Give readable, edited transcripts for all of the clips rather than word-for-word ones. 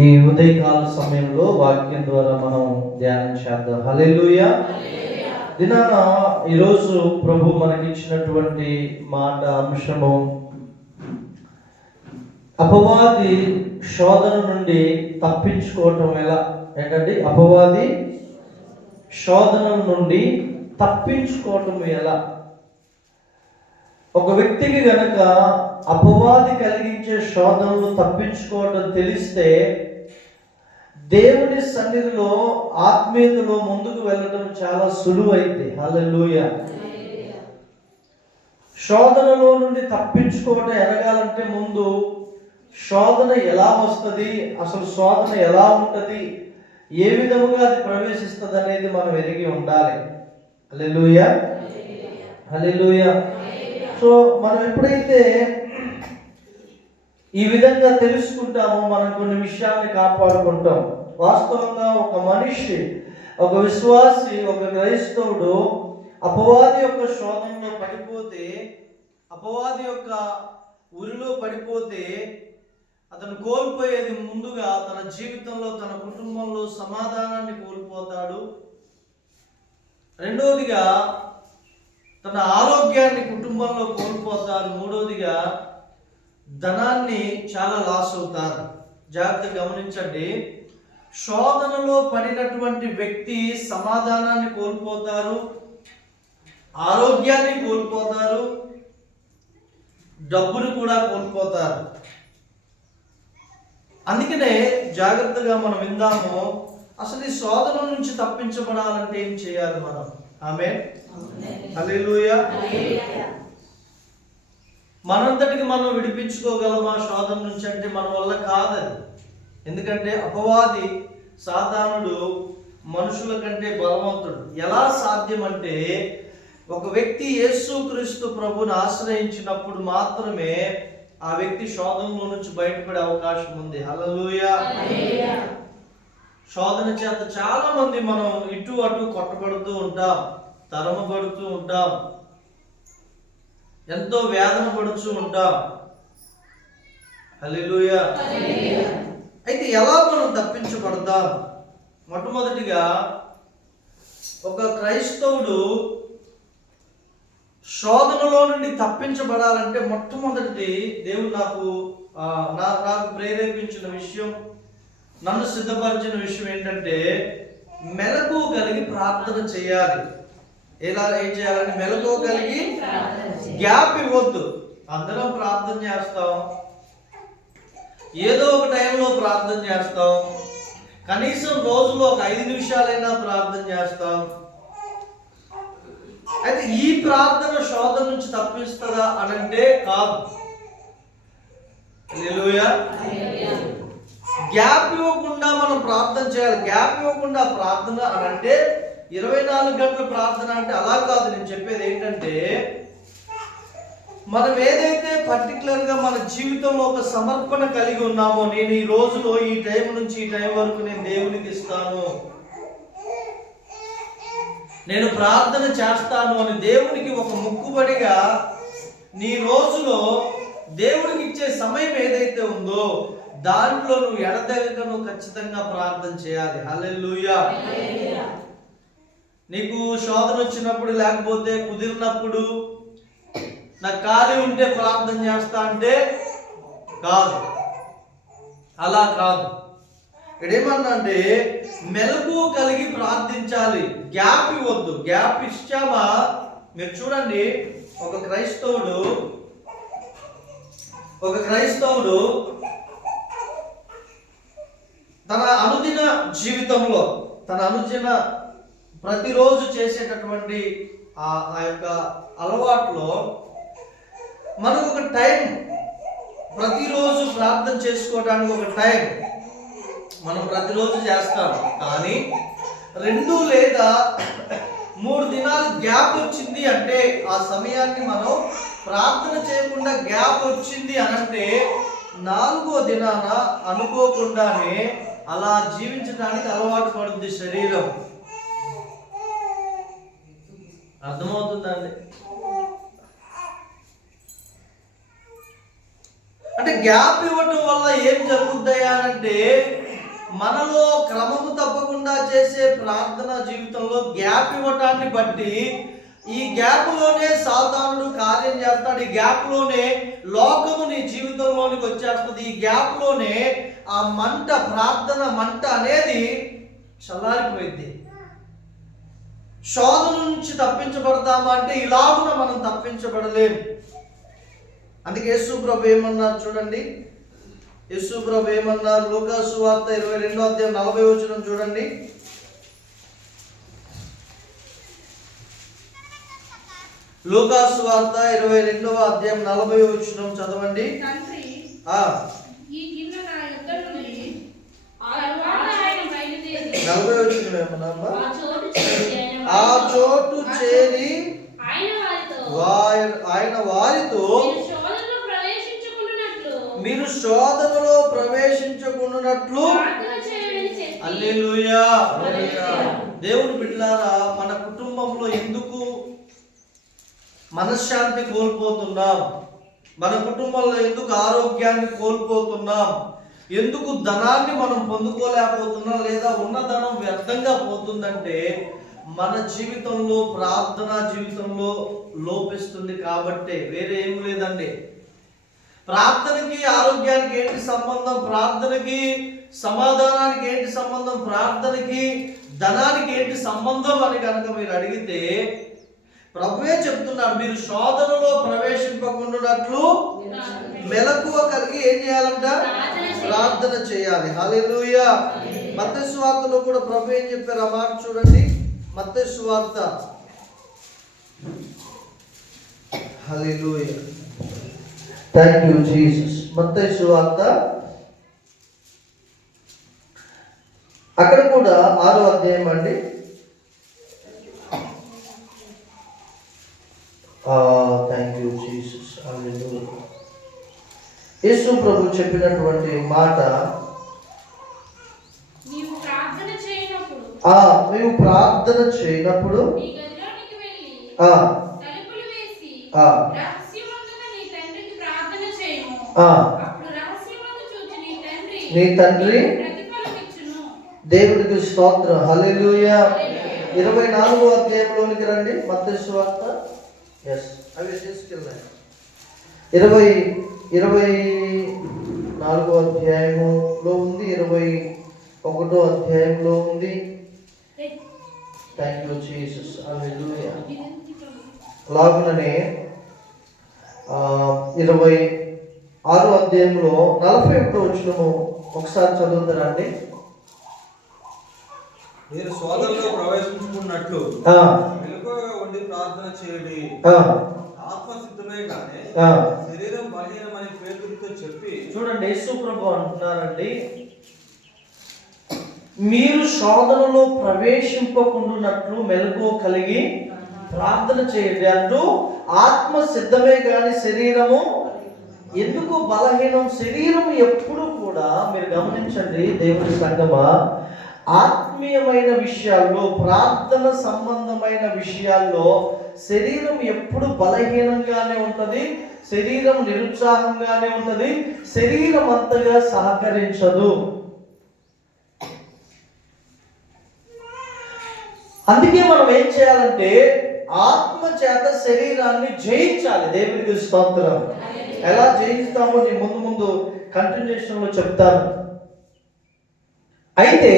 ఈ ఉదయకాల సమయంలో వాక్యం ద్వారా మనం ధ్యానం చేద్దాం. హల్లెలూయా. దినాన ఈరోజు ప్రభు మనకిచ్చినటువంటి మాట అంశము, అపవాది శోధన నుండి తప్పించుకోవటం ఎలా. ఏంటండి? అపవాది శోధన నుండి తప్పించుకోవటం ఎలా. ఒక వ్యక్తికి గనక అపవాది కలిగించే శోధనలు తప్పించుకోవడం తెలిస్తే దేవుని సన్నిధిలో ఆత్మీయతలో ముందుకు వెళ్ళడం చాలా సులువైంది. హల్లెలూయా. శోధనలో నుండి తప్పించుకోవడం ఎరగాలంటే ముందు శోధన ఎలా వస్తుంది, అసలు శోధన ఎలా ఉంటుంది, ఏ విధముగా అది ప్రవేశిస్తుంది అనేది మనం ఎరిగి ఉండాలి. హల్లెలూయా, హల్లెలూయా. సో మనం ఎప్పుడైతే ఈ విధంగా తెలుసుకుంటామో మనం కొన్ని విషయాన్ని కాపాడుకుంటాం. వాస్తవంగా ఒక మనిషి, ఒక విశ్వాసి, ఒక క్రైస్తవుడు అపవాది యొక్క శోధనలో పడిపోతే, అపవాది యొక్క ఉరిలో పడిపోతే అతను కోల్పోయేది ముందుగా తన జీవితంలో, తన కుటుంబంలో సమాధానాన్ని కోల్పోతాడు. రెండవదిగా తన ఆరోగ్యాన్ని కుటుంబంలో కోల్పోతారు. మూడవదిగా ధనాన్ని చాలా లాస్ అవుతారు. జాగ్రత్తగా గమనించండి. శోధనలో పడినటువంటి వ్యక్తి సమాధానాన్ని కోల్పోతారు, ఆరోగ్యాన్ని కోల్పోతారు, డబ్బును కూడా కోల్పోతారు. అందుకనే జాగ్రత్తగా మనం విందాము. అసలు ఈ శోధన నుంచి తప్పించబడాలంటే ఏం చేయాలి మనం? ఆమేన్, హల్లెలూయా. మనంతటికి మనం విడిపించుకోగలమా శోధన నుంచి అంటే మన వల్ల కాదది. ఎందుకంటే అపవాది, సాతానుడు మనుషుల కంటే బలవంతుడు. ఎలా సాధ్యం అంటే ఒక వ్యక్తి యేసుక్రీస్తు ప్రభువుని ఆశ్రయించినప్పుడు మాత్రమే ఆ వ్యక్తి శోధనలో నుంచి బయటపడే అవకాశం ఉంది. హల్లెలూయా. శోధన చేత చాలా మంది మనం ఇటు అటు కొట్టబడుతూ ఉంటాం, తరమబడుతూ ఉంటాం, ఎంతో వేదన పడుతూ ఉంటాం. హల్లెలూయా. అయితే ఎలా మనం తప్పించబడతాం? మొట్టమొదటిగా ఒక క్రైస్తవుడు శోధనలో నుండి తప్పించబడాలంటే మొట్టమొదటిది దేవుడు నాకు ప్రేరేపించిన విషయం, నన్ను సిద్ధపరిచిన విషయం ఏంటంటే మెలకువ కలిగి ప్రార్థన చేయాలి. ఏం చేయాలని? మెలకువ కలిగి, గ్యాప్ ఇవ్వద్దు. అందరం ప్రార్థన చేస్తాం, ఏదో ఒక టైంలో ప్రార్థన చేస్తాం, కనీసం రోజులో ఒక 5 నిమిషాలైనా ప్రార్థన చేస్తాం. అయితే ఈ ప్రార్థన శోధన నుంచి తప్పిస్తుందా అనంటే కాదు. హల్లెలూయా. గ్యాప్ ఇవ్వకుండా మనం ప్రార్థన చేయాలి. గ్యాప్ ఇవ్వకుండా ప్రార్థన అనంటే 24 గంటల ప్రార్థన అంటే అలా కాదు. నేను చెప్పేది ఏంటంటే మనం ఏదైతే పర్టికులర్గా మన జీవితంలో ఒక సమర్పణ కలిగి ఉన్నామో, నేను ఈ రోజులో ఈ టైం నుంచి ఈ టైం వరకు నేను దేవునికి ఇస్తాను, నేను ప్రార్థన చేస్తాను అని దేవునికి ఒక మొక్కుబడిగా నీ రోజులో దేవుడికి ఇచ్చే సమయం ఏదైతే ఉందో దాంట్లో నువ్వు ఎడతెగక నువ్వు ఖచ్చితంగా ప్రార్థన చేయాలి. హల్లెలూయా. నీకు శోధన వచ్చినప్పుడు, లేకపోతే కుదిరినప్పుడు, నాకు ఖాళీ ఉంటే ప్రార్థన చేస్తా అంటే కాదు, అలా కాదు. ఇక్కడేమన్నా అంటే మెలకువ కలిగి ప్రార్థించాలి. గ్యాప్ ఇవ్వద్దు. గ్యాప్ ఇచ్చామా? మీరు చూడండి, ఒక క్రైస్తవుడు తన అనుదిన జీవితంలో, తన ప్రతిరోజు చేసేటటువంటి ఆ యొక్క అలవాట్లో మనకు ఒక టైం, ప్రతిరోజు ప్రార్థన చేసుకోవడానికి ఒక టైం మనం ప్రతిరోజు చేస్తాం. కానీ 2 లేదా 3 దినాలు గ్యాప్ వచ్చింది అంటే ఆ సమయాన్ని మనం ప్రార్థన చేయకుండా గ్యాప్ వచ్చింది అనంటే 4వ దినాన అనుకోకుండానే అలా జీవించడానికి అలవాటు పడుతుంది శరీరం. అర్థమవుతుందండి? అంటే గ్యాప్ ఇవ్వటం వల్ల ఏం జరుగుతాయా అంటే మనలో క్రమము తప్పకుండా చేసే ప్రార్థన జీవితంలో గ్యాప్ ఇవ్వటాన్ని బట్టి ఈ గ్యాప్లోనే సాతానుడు కార్యం చేస్తాడు. ఈ గ్యాప్లోనే లోకము నీ జీవితంలోనికి వచ్చేస్తుంది. ఈ గ్యాప్లోనే ఆ మంట, ప్రార్థన మంట అనేది చల్లారిపోయింది. శోధన నుంచి తప్పించబడతామా అంటే ఇలాగున మనం తప్పించబడలేము. అందుకే యేసు ప్రభు ఏమన్నారు చూడండి. యేసు ప్రభు ఏమన్నారు? లూకా సువార్త 22వ అధ్యాయం 40వ వచనం చూడండి. లూకా సువార్త 22వ అధ్యాయం 40వ వచనం చదవండి. నలభై వచనం ఏమన్నా? ఆ చోటు చేరి ఆయన వారితో మీరు శోధనలో ప్రవేశించకున్నట్లు. హల్లెలూయా. దేవుని బిడ్డలారా, మన కుటుంబంలో ఎందుకు మనశ్శాంతి కోల్పోతున్నాం? మన కుటుంబంలో ఎందుకు ఆరోగ్యాన్ని కోల్పోతున్నాం? ఎందుకు ధనాన్ని మనం పొందుకోలేకపోతున్నాం? లేదా ఉన్న ధనం వ్యర్థంగా పోతుందంటే మన జీవితంలో, ప్రార్థనా జీవితంలో లోపిస్తుంది కాబట్టి, వేరే ఏం లేదండి. ప్రార్థనకి ఆరోగ్యానికి ఏంటి సంబంధం? ప్రార్థనకి సమాధానానికి ఏంటి సంబంధం? ప్రార్థనకి ధనానికి ఏంటి సంబంధం అని కనుక మీరు అడిగితే ప్రభువే చెప్తున్నాడు, మీరు శోధనలో ప్రవేశింపకుండానట్లు మెలకువ కలిగి ఏం చేయాలంట? ప్రార్థన చేయాలి. హల్లెలూయా. మత్తయి సువార్తలో కూడా ప్రభు ఏం చెప్పారు ఆ మాట చూడండి. మత్తయి సువార్త, హల్లెలూయా, థ్యాంక్ యూ జీసస్. మత్తయి సువార్త అక్కడ కూడా 6వ అధ్యాయం అండి. Thank you Jesus. Hallelujah. Yesu ప్రభు చెప్పినటువంటి మాట, మేము ప్రార్థన చేయనప్పుడు నీ తండ్రి దేవుడికి స్తోత్రం. హల్లెలూయా. 24వ అధ్యాయంలోనికి రండి. మత్తయి సువార్త, అవి తీసుకెళ్ళాయి. 24వ అధ్యాయంలో ఉంది, 21వ అధ్యాయంలో ఉంది. Thank you Jesus. హల్లెలూయా. లాగుననే 26వ అధ్యాయంలో 41వ వచనము ఒకసారి చదువుతారండి. మీరు శోధనలో ప్రవేశించుకున్నట్లు మెలకువగా ఉండి ప్రార్థన చేయండి. ఆత్మసిద్ధమే కానీ శరీరం బలహీనమని పేతురుతో చెప్పి. చూడండి, యేసు ప్రభు అంటున్నారండి, మీరు శోధనలో ప్రవేశింపకుండానట్లు మెలకువ కలిగి ప్రార్థన చేయండి అంటూ ఆత్మ సిద్ధమే కానీ శరీరము ఎందుకు బలహీనం? శరీరం ఎప్పుడు కూడా మీరు గమనించండి దేవుని సంగమా, ఆత్మీయమైన విషయాల్లో, ప్రార్థన సంబంధమైన విషయాల్లో శరీరం ఎప్పుడు బలహీనంగానే ఉంటుంది, శరీరం నిరుత్సాహంగానే ఉంటుంది, శరీరం అంతగా సహకరించదు. అందుకే మనం ఏం చేయాలంటే ఆత్మ చేత శరీరాన్ని జయించాలి. దేవునికి స్తోత్రం. ఎలా జయిస్తామో నేను ముందు కంటిన్యూషన్ లో చెప్తాను. అయితే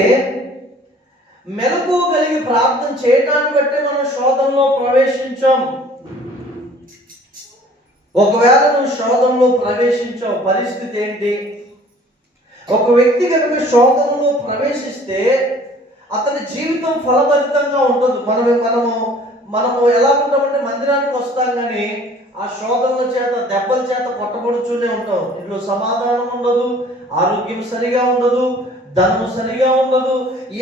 మెలకువ కలిగి ప్రార్థన చేయడాన్ని బట్టే మనం శోధనలో ప్రవేశించాం. ఒకవేళ నువ్వు శోధనలో ప్రవేశించావు, పరిస్థితి ఏంటి? ఒక వ్యక్తి కనుక శోధనలో ప్రవేశిస్తే అతని జీవితం ఫలభరితంగా ఉండదు. మనము ఎలా ఉంటామంటే మందిరానికి వస్తాం కానీ ఆ శోధనల చేత, దెబ్బల చేత కొట్టబడుతూనే ఉంటాం. ఇంట్లో సమాధానం ఉండదు, ఆరోగ్యం సరిగా ఉండదు, ధనం సరిగా ఉండదు,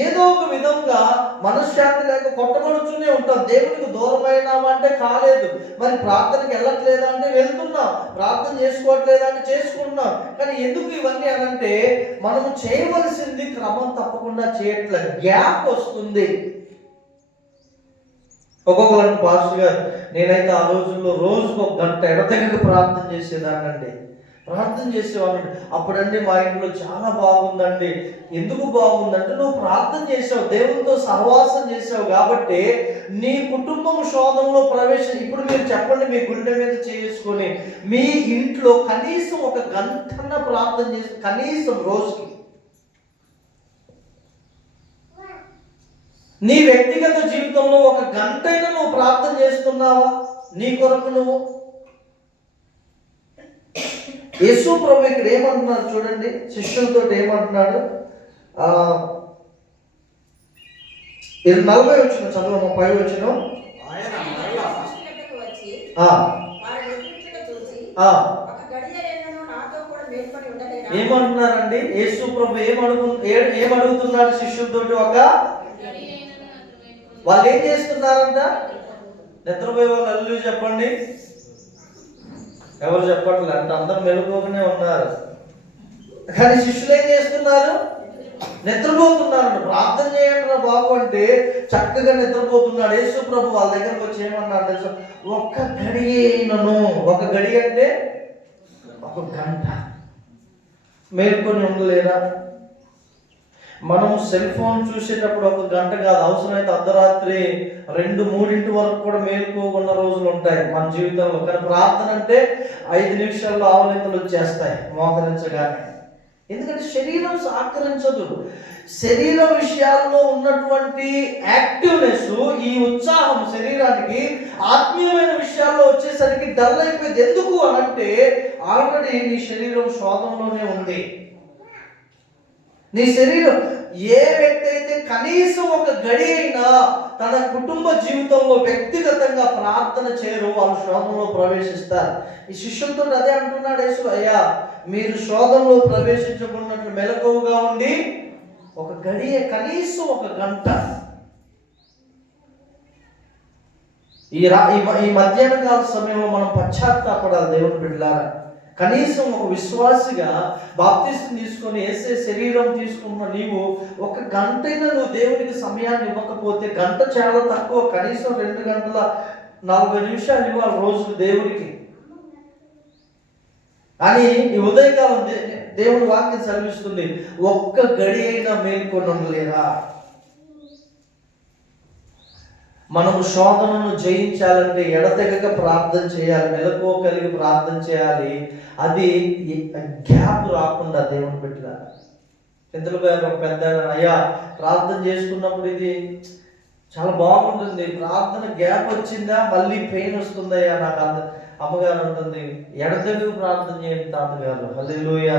ఏదో ఒక విధంగా మనశ్శాంతి లేక కొట్టబడుతూనే ఉంటాం. దేవునికి దూరమైనామా అంటే కాలేదు. మరి ప్రార్థనకి వెళ్ళట్లేదా అంటే వెళ్తున్నాం, ప్రార్థన చేసుకోవట్లేదా అంటే చేసుకుంటున్నాం. కానీ ఎందుకు ఇవన్నీ అనంటే మనము చేయవలసింది క్రమం తప్పకుండా చేయట్లేదు, గ్యాప్ వస్తుంది. ఒక్కొక్కరు పాస్టర్ గారు, నేనైతే ఆ రోజుల్లో రోజుకు 1 గంట ఎడతెగక ప్రార్థన చేసేదానండి. ప్రార్థన చేసేవాళ్ళు. అప్పుడండి మా ఇంట్లో చాలా బాగుందండి. ఎందుకు బాగుందంటే నువ్వు ప్రార్థన చేసావు, దేవునితో సహవాసం చేసావు కాబట్టి నీ కుటుంబం శోధనలో ఇప్పుడు మీరు చెప్పండి, మీ గుండె మీద చేసుకొని మీ ఇంట్లో కనీసం 1 గంటన్న ప్రార్థన చేసి, కనీసం రోజుకి నీ వ్యక్తిగత జీవితంలో 1 గంటైనా నువ్వు ప్రార్థన చేస్తున్నావా నీ కొరకు నువ్వు? యేసు ప్రభు ఇక్కడ ఏమంటున్నాడు చూడండి, శిష్యులతో ఏమంటున్నాడు? 40 వచ్చిన చదువు, 30 వచ్చిన ఏమంటున్నారండి? యేసు ప్రభు ఏమడుగుతున్నాడు శిష్యులతోటి? వాళ్ళు ఏం చేస్తున్నారంట? నిద్రపోయే వాళ్ళు అల్లు చెప్పండి. ఎవరు చెప్పట్లే అంటే అందరూ మెలుగుగానే ఉన్నారు. కానీ శిష్యులు ఏం చేస్తున్నారు? నిద్రపోతున్నారు. ప్రార్థన చేయండి రా బాబు అంటే చక్కగా నిద్రపోతున్నాడు. యేసు ప్రభు వాళ్ళ దగ్గరకు వచ్చి ఏమన్నారు తెలుసా? 1 గడియైనను, 1 గడి అంటే 1 గంట మేల్కొని ఉండలేరా? మనం సెల్ ఫోన్ చూసేటప్పుడు 1 గంట కాదు, అవసరమైతే అర్ధరాత్రి 2-3 వరకు కూడా మేలుకోకుండా రోజులు ఉంటాయి మన జీవితంలో. కానీ ప్రార్థన అంటే 5 నిమిషాల్లో ఆవలింతలు వచ్చేస్తాయి మోకరించగానే. ఎందుకంటే శరీరం సహకరించదు. శరీర విషయాల్లో ఉన్నటువంటి యాక్టివ్నెస్, ఈ ఉత్సాహం శరీరానికి ఆత్మీయమైన విషయాల్లో వచ్చేసరికి డల్ అయిపోయింది. ఎందుకు అనంటే ఆల్రెడీ నీ శరీరం శోధనలోనే ఉంది. నీ శరీరం, ఏ వ్యక్తి అయితే కనీసం 1 గడి అయినా తన కుటుంబ జీవితంలో వ్యక్తిగతంగా ప్రార్థన చేయరు, వాళ్ళు శోధనలో ప్రవేశిస్తారు. ఈ శిష్యులతో అదే అంటున్నాడు యేసు, అయ్యా మీరు శోధనలో ప్రవేశించకున్నట్లు మెలకువగా ఉండి 1 గడియ, కనీసం 1 గంట. ఈ మధ్యాహ్న కాల సమయంలో మనం పశ్చాత్తాపడాలి దేవుని బిడ్డలారా. కనీసం ఒక విశ్వాసిగా బాప్తిస్మం తీసుకొని యేసే శరీరం తీసుకున్న నీవు 1 గంటైనా నువ్వు దేవునికి సమయాన్ని ఇవ్వకపోతే, గంట చాలా తక్కువ, కనీసం 2 గంటల 40 నిమిషాలు ఇవ్వాలి రోజుకు దేవునికి అని ఈ ఉదయకాలం దేవుని వాక్యం సెలవిస్తుంది. 1 గడి అయినా మేల్కొని ఉండలేరా? మనము శోధనను జయించాలంటే ఎడతెగక ప్రార్థన చేయాలి, మెలకువ కలిగి ప్రార్థన చేయాలి. అది గ్యాప్ రాకుండా దేవుని బిడ్డలా. ఇంతలో ఒక పెద్ద, అయ్యా ప్రార్థన చేసుకున్నప్పుడు ఇది చాలా బాగుంటుంది, ప్రార్థన గ్యాప్ వచ్చిందా మళ్ళీ పెయిన్ వస్తుందయ్యా నాకు అమ్మగారు ఉంటుంది, ఎడతెగక ప్రార్థన చేయండి తాతగారు. హల్లెలూయా.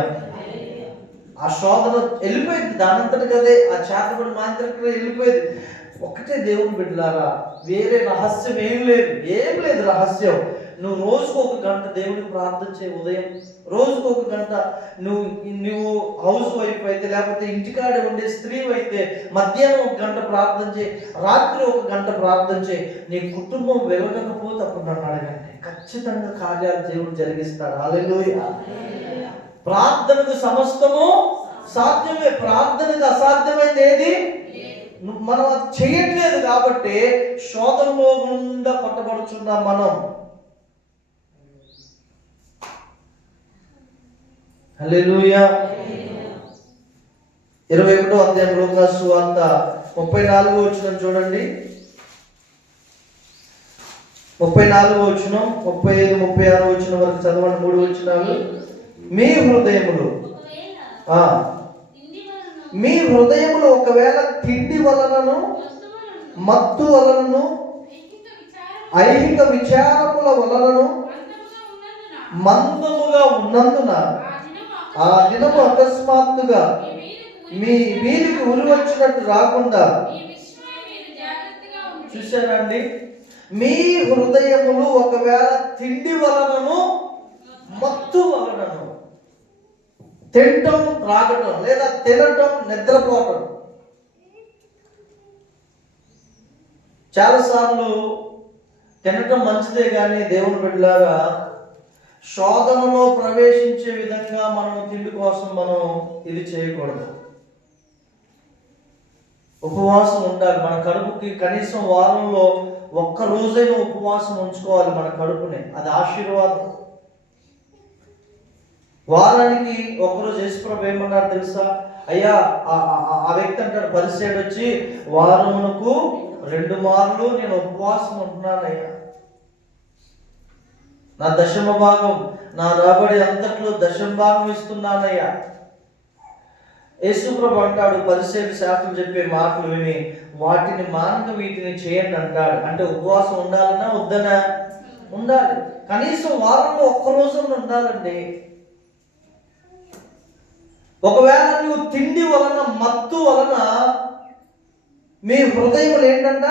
ఆ శోధన వెళ్ళిపోయింది దానంతటి కదే, ఆ చేతబడి మాంత్రికుడు వెళ్ళిపోయింది. ఒక్కటే దేవుని బిడ్డలారా, వేరే రహస్యం ఏం లేదు రహస్యం. నువ్వు రోజుకు 1 గంట దేవునికి ప్రార్థన చేయి. ఉదయం రోజుకు 1 గంట. నువ్వు హౌస్ వైఫ్ అయితే, లేకపోతే ఇంటికాడే ఉండే స్త్రీ అయితే మధ్యాహ్నం 1 గంట ప్రార్థన చేయి, రాత్రి 1 గంట ప్రార్థన చేయి. నీ కుటుంబం వెలగకపోతే అప్పుడు నన్ను అడగండి, ఖచ్చితంగా కార్యాలు దేవుడు జరిగిస్తాడు. హల్లెలూయా. ప్రార్థనకు సమస్తము సాధ్యమే. ప్రార్థనకు అసాధ్యమైంది ఏది? మనం అది చేయట్లేదు కాబట్టి శోధనలో గుండా కొట్టబడుచున్నాం మనం. హల్లెలూయా. 21వ అధ్యాయం లూకా సువార్త 34వ వచనం చూడండి. 34వ వచనం, 35, 36వ వచనం వరకు చదవండి. 3 వచనాలు. మీ హృదయములు ఒకవేళ తిండి వలనను, మత్తు వలనను, ఐహిక విచారముల వలనను మందముగా ఉన్నందున ఆ దినము అకస్మాత్తుగా మీ వీరికి ఉరివచ్చినట్టు రాకుండా. చూశారండి? మీ హృదయములు ఒకవేళ తిండి వలనను, మత్తు వలనను, తినటం త్రాగటం, లేదా తినటం నిద్రపోవటం. చాలాసార్లు తినటం మంచిదే కానీ దేవుని బిడ్డలారా, శోధనలో ప్రవేశించే విధంగా మనం తిండి కోసం మనం ఇది చేయకూడదు. ఉపవాసం ఉండాలి. మన కడుపుకి కనీసం వారంలో 1 రోజైనా ఉపవాసం ఉంచుకోవాలి మన కడుపుని. అది ఆశీర్వాదం. వారానికి ఒకరోజు యేసుప్రభు ఏమన్నారు తెలుసా? అయ్యా ఆ వ్యక్తి అంటాడు, పరిసయ్యుడు వచ్చి, వారమునకు 2 మార్లు నేను ఉపవాసం ఉంటున్నానయ్యా, నా దశమ భాగం, నా రాబడి అంతట్లో దశమ భాగం ఇస్తున్నానయ్యా. యేసుప్రభు అంటాడు, పరిసయ్యుడు శాస్త్రులు చెప్పే మాటలు విని వాటిని మానక వీటిని చేయండి అంటాడు. అంటే ఉపవాసం ఉండాలన్నా వద్దనా? ఉండాలి. కనీసం వారంలో ఒక్కరోజు ఉండాలండి. ఒకవేళ నువ్వు తిండి వలన, మత్తు వలన మీ హృదయం ఏంటంట?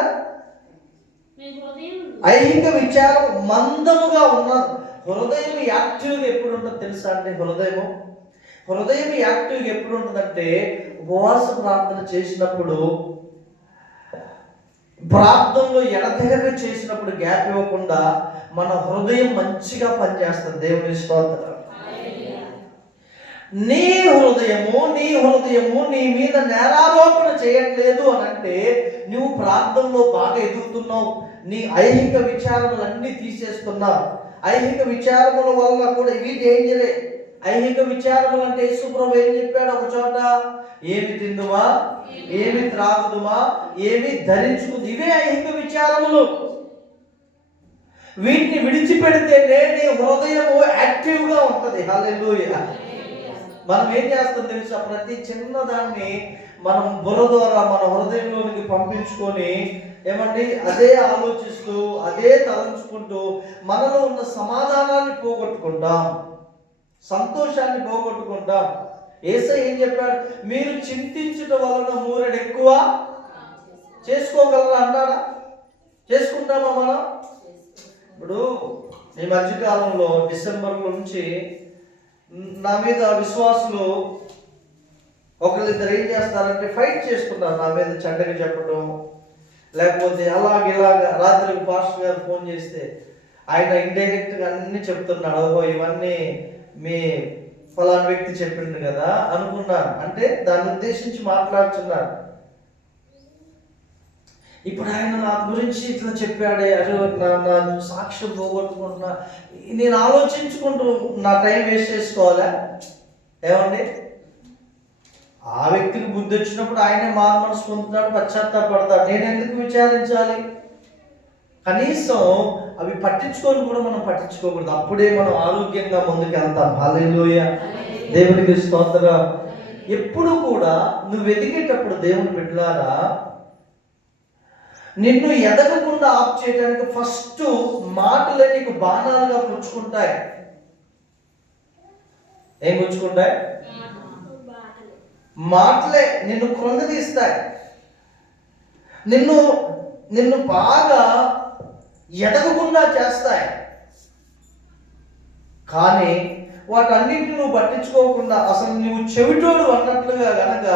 ఐహిక విచారం మందముగా ఉన్నారు. హృదయం యాక్టివ్గా ఎప్పుడు ఉంటుంది తెలుసా అండి? హృదయం యాక్టివ్గా ఎప్పుడు ఉంటుందంటే ఉపవాస ప్రార్థన చేసినప్పుడు, ప్రార్థనలో ఎడతెగక చేసినప్పుడు, గ్యాప్ ఇవ్వకుండా మన హృదయం మంచిగా పనిచేస్తుంది. దేవుని స్తోత్రం. నీ హృదయము నీ మీద నేరారోపణ చేయట్లేదు అని అంటే నువ్వు ప్రార్థనలో బాగా ఎదుగుతున్నావు. నీ ఐహిక విచారములన్నీ తీసేస్తున్నావు. ఐహిక విచారముల వల్ల కూడా ఇవి డేంజరే. ఐహిక విచారములు అంటే యేసుప్రభు ఏం చెప్పాడు ఒక చోట? ఏమి తిందుమా, ఏమి త్రాగుదుమా, ఏమి ధరించుకుంది, ఇవే ఐహిక విచారములు. వీటిని విడిచిపెడితేనే నీ హృదయము యాక్టివ్గా ఉంటుంది. హల్లెలూయా. మనం ఏం చేస్తాం తెలుసా? ప్రతి చిన్నదాన్ని మనం బుర్ర ద్వారా మన హృదయంలోనికి పంపించుకొని ఏమండి అదే ఆలోచిస్తూ, అదే తలంచుకుంటూ మనలో ఉన్న సమాధానాన్ని పోగొట్టుకుంటాం, సంతోషాన్ని పోగొట్టుకుంటాం. యేసయ్య ఏం చెప్పాడు? మీరు చింతించుట వలన మూరెడు ఎక్కువ చేసుకోగలరా అన్నాడా? చేసుకుంటామా మనం? ఇప్పుడు ఈ మధ్యకాలంలో డిసెంబర్ నుంచి నా మీద విశ్వాసులు ఒకరిద్దరు ఏం చేస్తారంటే ఫైట్ చేసుకున్నారు. నా మీద చెడ్డగా చెప్పడం, లేకపోతే ఇలాగ రాత్రికి పాస్టర్ గారు ఫోన్ చేస్తే ఆయన ఇండైరెక్ట్గా అన్నీ చెప్తున్నాడు. ఓహో ఇవన్నీ మీ ఫలానా వ్యక్తి చెప్పిండు కదా అనుకున్నాను. అంటే దాన్ని ఉద్దేశించి మాట్లాడుతున్నారు. ఇప్పుడు ఆయన నా గురించి ఇట్లా చెప్పాడే, అరే నా సాక్ష్యం పోగొట్టుకుంటున్నా, నేను ఆలోచించుకుంటూ నా టైం వేస్ట్ చేసుకోవాలా? ఏమండి, ఆ వ్యక్తికి బుద్ధి వచ్చినప్పుడు ఆయనే మారు మనసు పొందుతాడు, పశ్చాత్తాపడతాడు. నేను ఎందుకు విచారించాలి? కనీసం అవి పట్టించుకొని కూడా మనం పట్టించుకోకూడదు. అప్పుడే మనం ఆరోగ్యంగా ముందుకు వెళ్తాం. హల్లెలూయా. దేవునికి స్తోత్రం. ఎప్పుడు కూడా నువ్వు ఎదిగేటప్పుడు దేవుని బిడ్డలారా, నిన్ను ఎదగకుండా ఆఫ్ చేయడానికి ఫస్ట్ మాటలే నీకు బాణాలుగా పుచ్చుకుంటాయి. ఏం పుచ్చుకుంటాయి? మాటలే నిన్ను కృంగదీస్తాయి. నిన్ను బాగా ఎదగకుండా చేస్తాయి. కానీ వాటన్నింటిని నువ్వు పట్టించుకోకుండా అసలు నువ్వు చెవిటోడు అన్నట్లుగా గనక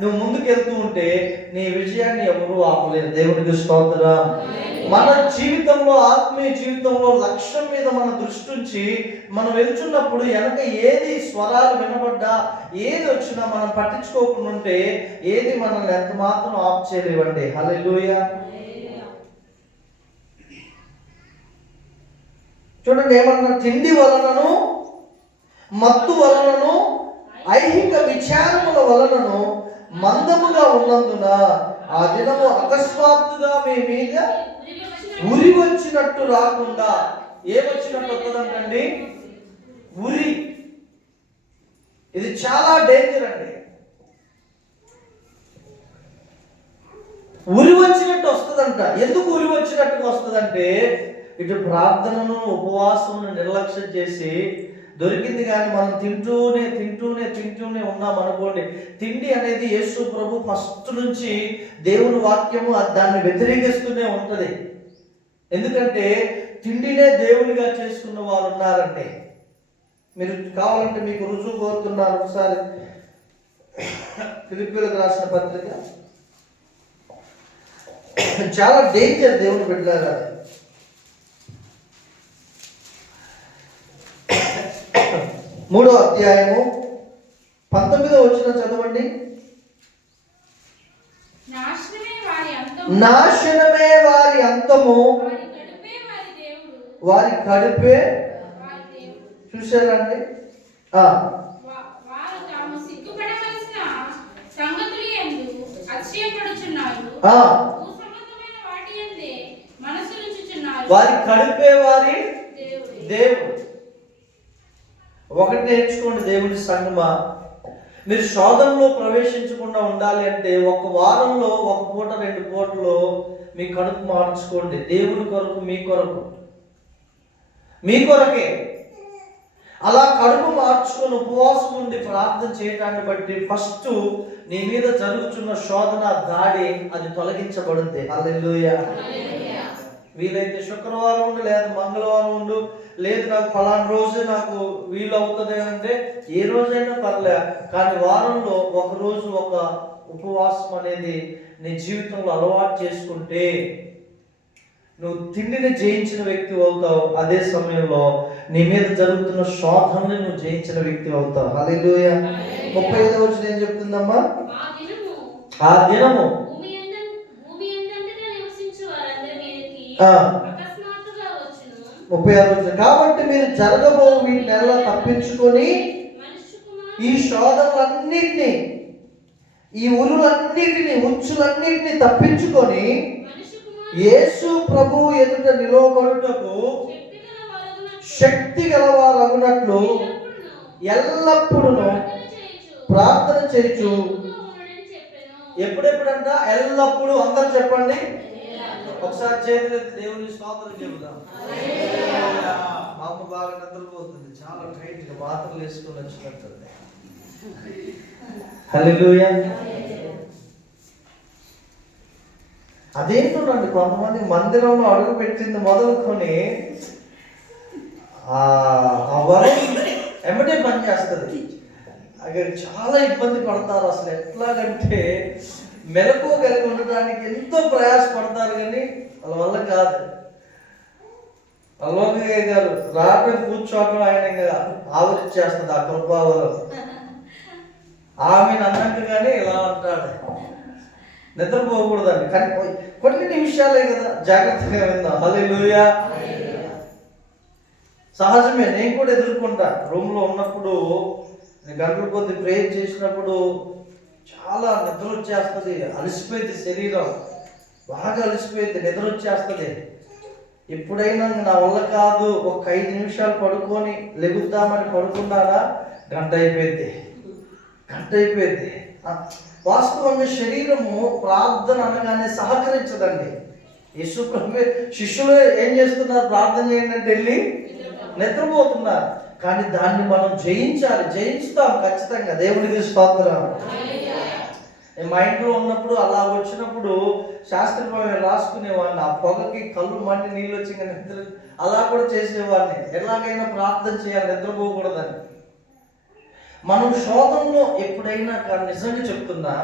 నువ్వు ముందుకు వెళ్తూ ఉంటే నీ విజయాన్ని ఎవరూ ఆపలేరు. దేవునికి స్తోత్రం. మన జీవితంలో, ఆత్మీయ జీవితంలో లక్ష్యం మీద మన దృష్టి ఉంచి మనం వెళ్తున్నప్పుడు వెనక ఏది స్వరాలు వినబడ్డా, ఏది వచ్చినా మనం పట్టించుకోకుండా ఉంటే ఏది మనల్ని ఎంత మాత్రం ఆప్ చేయలేవండి. హల్లెలూయా. చూడండి ఏమన్నా, తిండి వలనను, మత్తు వలనను, ఐహిక విచారముల వలనను మందముగా ఉన్నందున ఆ దినము అకస్మాత్తుగా మీ మీద ఉరి వచ్చినట్టు రాకుండా, ఏమొచ్చినట్టు వస్తుందంటండి? ఉరి. ఇది చాలా డేంజర్ అండి. ఉరి వచ్చినట్టు వస్తుందంట. ఎందుకు ఉరి వచ్చినట్టుగా వస్తుందంటే, ఇటు ప్రార్థనను, ఉపవాసమును నిర్లక్ష్యం చేసి దొరికింది కానీ మనం తింటూనే ఉన్నాం అనుకోండి. తిండి అనేది యేసు ప్రభు ఫస్ట్ నుంచి దేవుని వాక్యము దాన్ని వ్యతిరేకిస్తూనే ఉంటుంది. ఎందుకంటే తిండినే దేవునిగా చేసుకున్న వారు ఉన్నారండి. మీరు కావాలంటే మీకు రుజువు కోరుతున్నారు. ఒకసారి ఫిలిప్పీయులకు రాసిన పత్రిక, చాలా డేంజర్ దేవుని బిడ్డలారా. 3వ అధ్యాయము 19వ వచనం చదవండి. నాశనమే వారి అంతము, వారి కడుపే. చూశారండి? వారు తాము సిగ్గుపడవలసిన సంగతులు యందు అతిశయపడుచున్నారు. భూసంబంధమైన వాటి యందే మనసులుంచుచున్నారు. వారి కడుపే వారి దేవుడు. ఒకటి నేర్చుకోండి దేవుని సంగమా, మీరు శోధనలో ప్రవేశించకుండా ఉండాలి అంటే ఒక వారంలో ఒక పూట 2 పూటలు మీ కడుపు మార్చుకోండి. దేవుని కొరకు, మీ కొరకే. అలా కడుపు మార్చుకొని ఉపవాసం ఉండి ప్రార్థన చేయటాన్ని బట్టి ఫస్ట్ నీ మీద జరుగుతున్న శోధన దాడి అది తొలగించబడుద్ది. హల్లెలూయా. వీలైతే శుక్రవారం ఉండు, లేదా మంగళవారం ఉండు, లేదు నాకు ఫలానా రోజు నాకు వీలు అవుతుంది అంటే ఏ రోజైనా పర్లే, కానీ వారంలో ఒక రోజు ఒక ఉపవాసం అనేది నీ జీవితంలో అలవాటు చేసుకుంటే నువ్వు తిండిని జయించిన వ్యక్తి అవుతావు. అదే సమయంలో నీ మీద జరుగుతున్న శోధనని నువ్వు జయించిన వ్యక్తి అవుతావు. హల్లెలూయా. 35వ వచనం ఏం చెప్తుందమ్మా? ఆ దినము భూమి అంతటా నివసించు వారందరి మీదకి 36వ వచనం, కాబట్టి మీరు జరగబో వీటి నెల తప్పించుకొని ఈ శోధనలన్నిటినీ, ఈ ఉరులన్నిటినీ, ఉచ్చులన్నిటినీ తప్పించుకొని యేసు ప్రభు ఎదుట నిలవబడుటకు శక్తి గలవారగునట్లు ఎల్లప్పుడూ ప్రార్థన చేయుచు. ఎప్పుడెప్పుడంట? ఎల్లప్పుడూ. అందరూ చెప్పండి ఒకసారి. చేతులెత్తి దేవుని స్తోత్రం చెబుదాం. మా అమ్మ బాగా నిద్రపోతుంది, చాలా టైట్ గా మాత్రలు వేసుకొని వచ్చినట్టుంది. హల్లెలూయా. అదేంటోనండి, కొంతమంది మందిరంలో అడుగు పెట్టింది మొదలుకొని ఆ వరం ఎమ్మటే పని చేస్తుంది. అక్కడ చాలా ఇబ్బంది పడతారు. అసలు ఎట్లాగంటే మెలకు కలిగి ఉండడానికి ఎంతో ప్రయాసపడతారు, కానీ వాళ్ళ వల్ల కాదు. అల్లోకయ్య గారు రాత్రి కూర్చోవడం ఆయన ఆవరించేస్తుంది ఆ కృపావరం. ఆమెను అన్నాక కానీ ఇలా అంటాడు, నిద్రపోకూడదండి. కానీ కొన్ని నిమిషాలే కదా, జాగ్రత్తగా విందాం. హల్లెలూయా. సహజమే, నేను కూడా ఎదుర్కొంటా. రూమ్లో ఉన్నప్పుడు గంటల కొద్ది ప్రేయర్ చేసినప్పుడు చాలా నిద్ర వచ్చేస్తుంది, అలసిపోయింది శరీరం, బాగా అలసిపోయింది, నిద్ర వచ్చేస్తుంది. ఎప్పుడైనా నా వల్ల కాదు, ఒక 5 నిమిషాలు పడుకొని లెగుద్దామని పడుకున్నారా, గంట అయిపోయింది. వాస్తవంగా శరీరము ప్రార్థన అనగానే సహకరించదండి. యేసు ప్రభు శిష్యులు ఏం చేస్తున్నారు? ప్రార్థన చేయండి అంటే వెళ్ళి నిద్రపోతున్నారు. కానీ దాన్ని మనం జయించుతాం ఖచ్చితంగా. దేవునికి స్తోత్రం. మా ఇంట్లో ఉన్నప్పుడు అలా వచ్చినప్పుడు శాస్త్రపరమైన రాసుకునేవాడిని. ఆ పొగకి కళ్ళు మండి నీళ్ళు వచ్చి నిద్ర అలా కూడా చేసేవాడిని. ఎలాగైనా ప్రార్థన చేయాలి, నిద్రపోకూడదని. మనం శోధనలో ఎప్పుడైనా, నిజంగా చెప్తున్నా,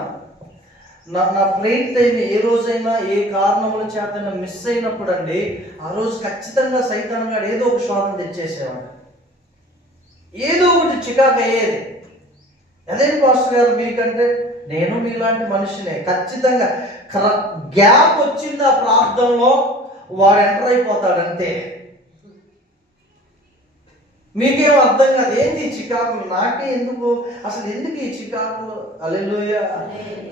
నా ప్లేన్ టైం ఏ రోజైనా ఏ కారణముల చేతైనా మిస్ అయినప్పుడు అండి, ఆ రోజు ఖచ్చితంగా సైతాన్ గారు ఏదో ఒక శోధన తెచ్చేసేవాడు, ఏదో ఒకటి చికాకు అయ్యేది. అదేం పాస్టర్ గారు మీకంటే, నేను మీలాంటి మనిషినే. ఖచ్చితంగా గ్యాప్ వచ్చింది ఆ ప్రార్థనలో, వాడు ఎంటర్ అయిపోతాడు అంతే. మీకేం అర్థం కాదు, ఏంటి ఈ చికాకులు, నాకే ఎందుకు, అసలు ఎందుకు ఈ చికాకులు. హల్లెలూయా.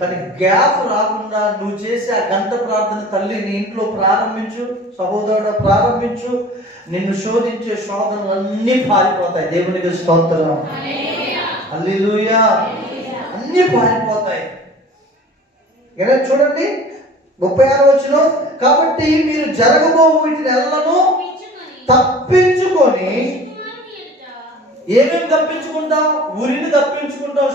కానీ గ్యాప్ రాకుండా నువ్వు చేసే ఆ గంట ప్రార్థన తల్లి నీ ఇంట్లో ప్రారంభించు, సహోదరుడు ప్రారంభించు, నిన్ను శోధించే శోధనలు అన్నీ పారిపోతాయి. దేవునికి స్తోత్రం. హల్లెలూయా. అన్నీ పారిపోతాయి. చూడండి 36వ వచనం, కాబట్టి మీరు జరగబో వీటిని ఎల్లను తప్పించుకొని. ఏమేమి తప్పించుకుంటాం? ఉరిని తప్పించుకుంటాం,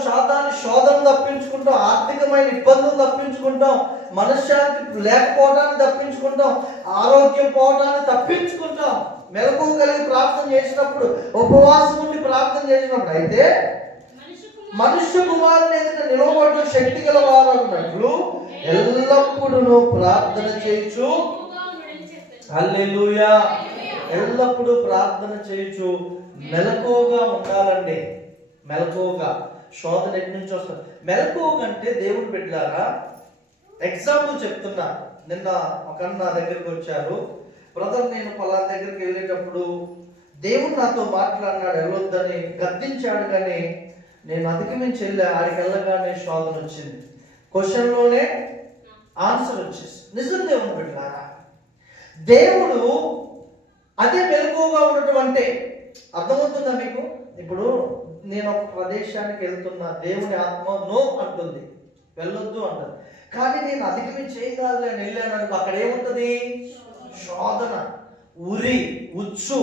శోధన తప్పించుకుంటాం, ఆర్థికమైన ఇబ్బందులు తప్పించుకుంటాం, మనశ్శాంతి లేకపోవడాన్ని తప్పించుకుంటాం, ఆరోగ్యం పోవడాన్ని తప్పించుకుంటాం. మెలకువ కలిగి ప్రార్థన చేసినప్పుడు, ఉపవాసం ఉండి ప్రార్థన చేసినప్పుడు. అయితే మనుష్య కుమారుని ఎదుట నిలవబడిన శక్తి గల వారన్నట్లు ఎల్లప్పుడూ ప్రార్థన చేయొచ్చు. హల్లెలూయా. ఎల్లప్పుడూ ప్రార్థన చేయొచ్చు. మెలకువగా ఉండాలండి. మెలకువగా. శోధన ఎక్కడి నుంచి వస్తుంది? మెలకువ కంటే దేవుడు పెట్టారా. ఎగ్జాంపుల్ చెప్తున్నా. నిన్న ఒక నా దగ్గరికి వచ్చారు, బ్రదర్ నేను పలానా దగ్గరికి వెళ్ళేటప్పుడు దేవుడు నాతో మాట్లాడినాడు, వెళ్ళొద్దని గద్దించాడు, కానీ నేను అధిగమించి వెళ్ళా. ఆడికి వెళ్ళగానే శోధన వచ్చింది. క్వశ్చన్లోనే ఆన్సర్ వచ్చేసి నిజం దేవుని బిడ్డలారా, దేవుడు అదే మెలకువగా ఉండటం అంటే అర్థమవుతుందా మీకు? ఇప్పుడు నేను ఒక ప్రదేశానికి వెళ్తున్నా, దేవుని ఆత్మ నో అంటుంది, వెళ్ళొద్దు అంటుంది. కానీ నేను అధిగమించి ఏం కాదు నేను వెళ్ళాను అనుకో, అక్కడ ఏముంటుంది? శోధన, ఉరి, ఉచ్చు,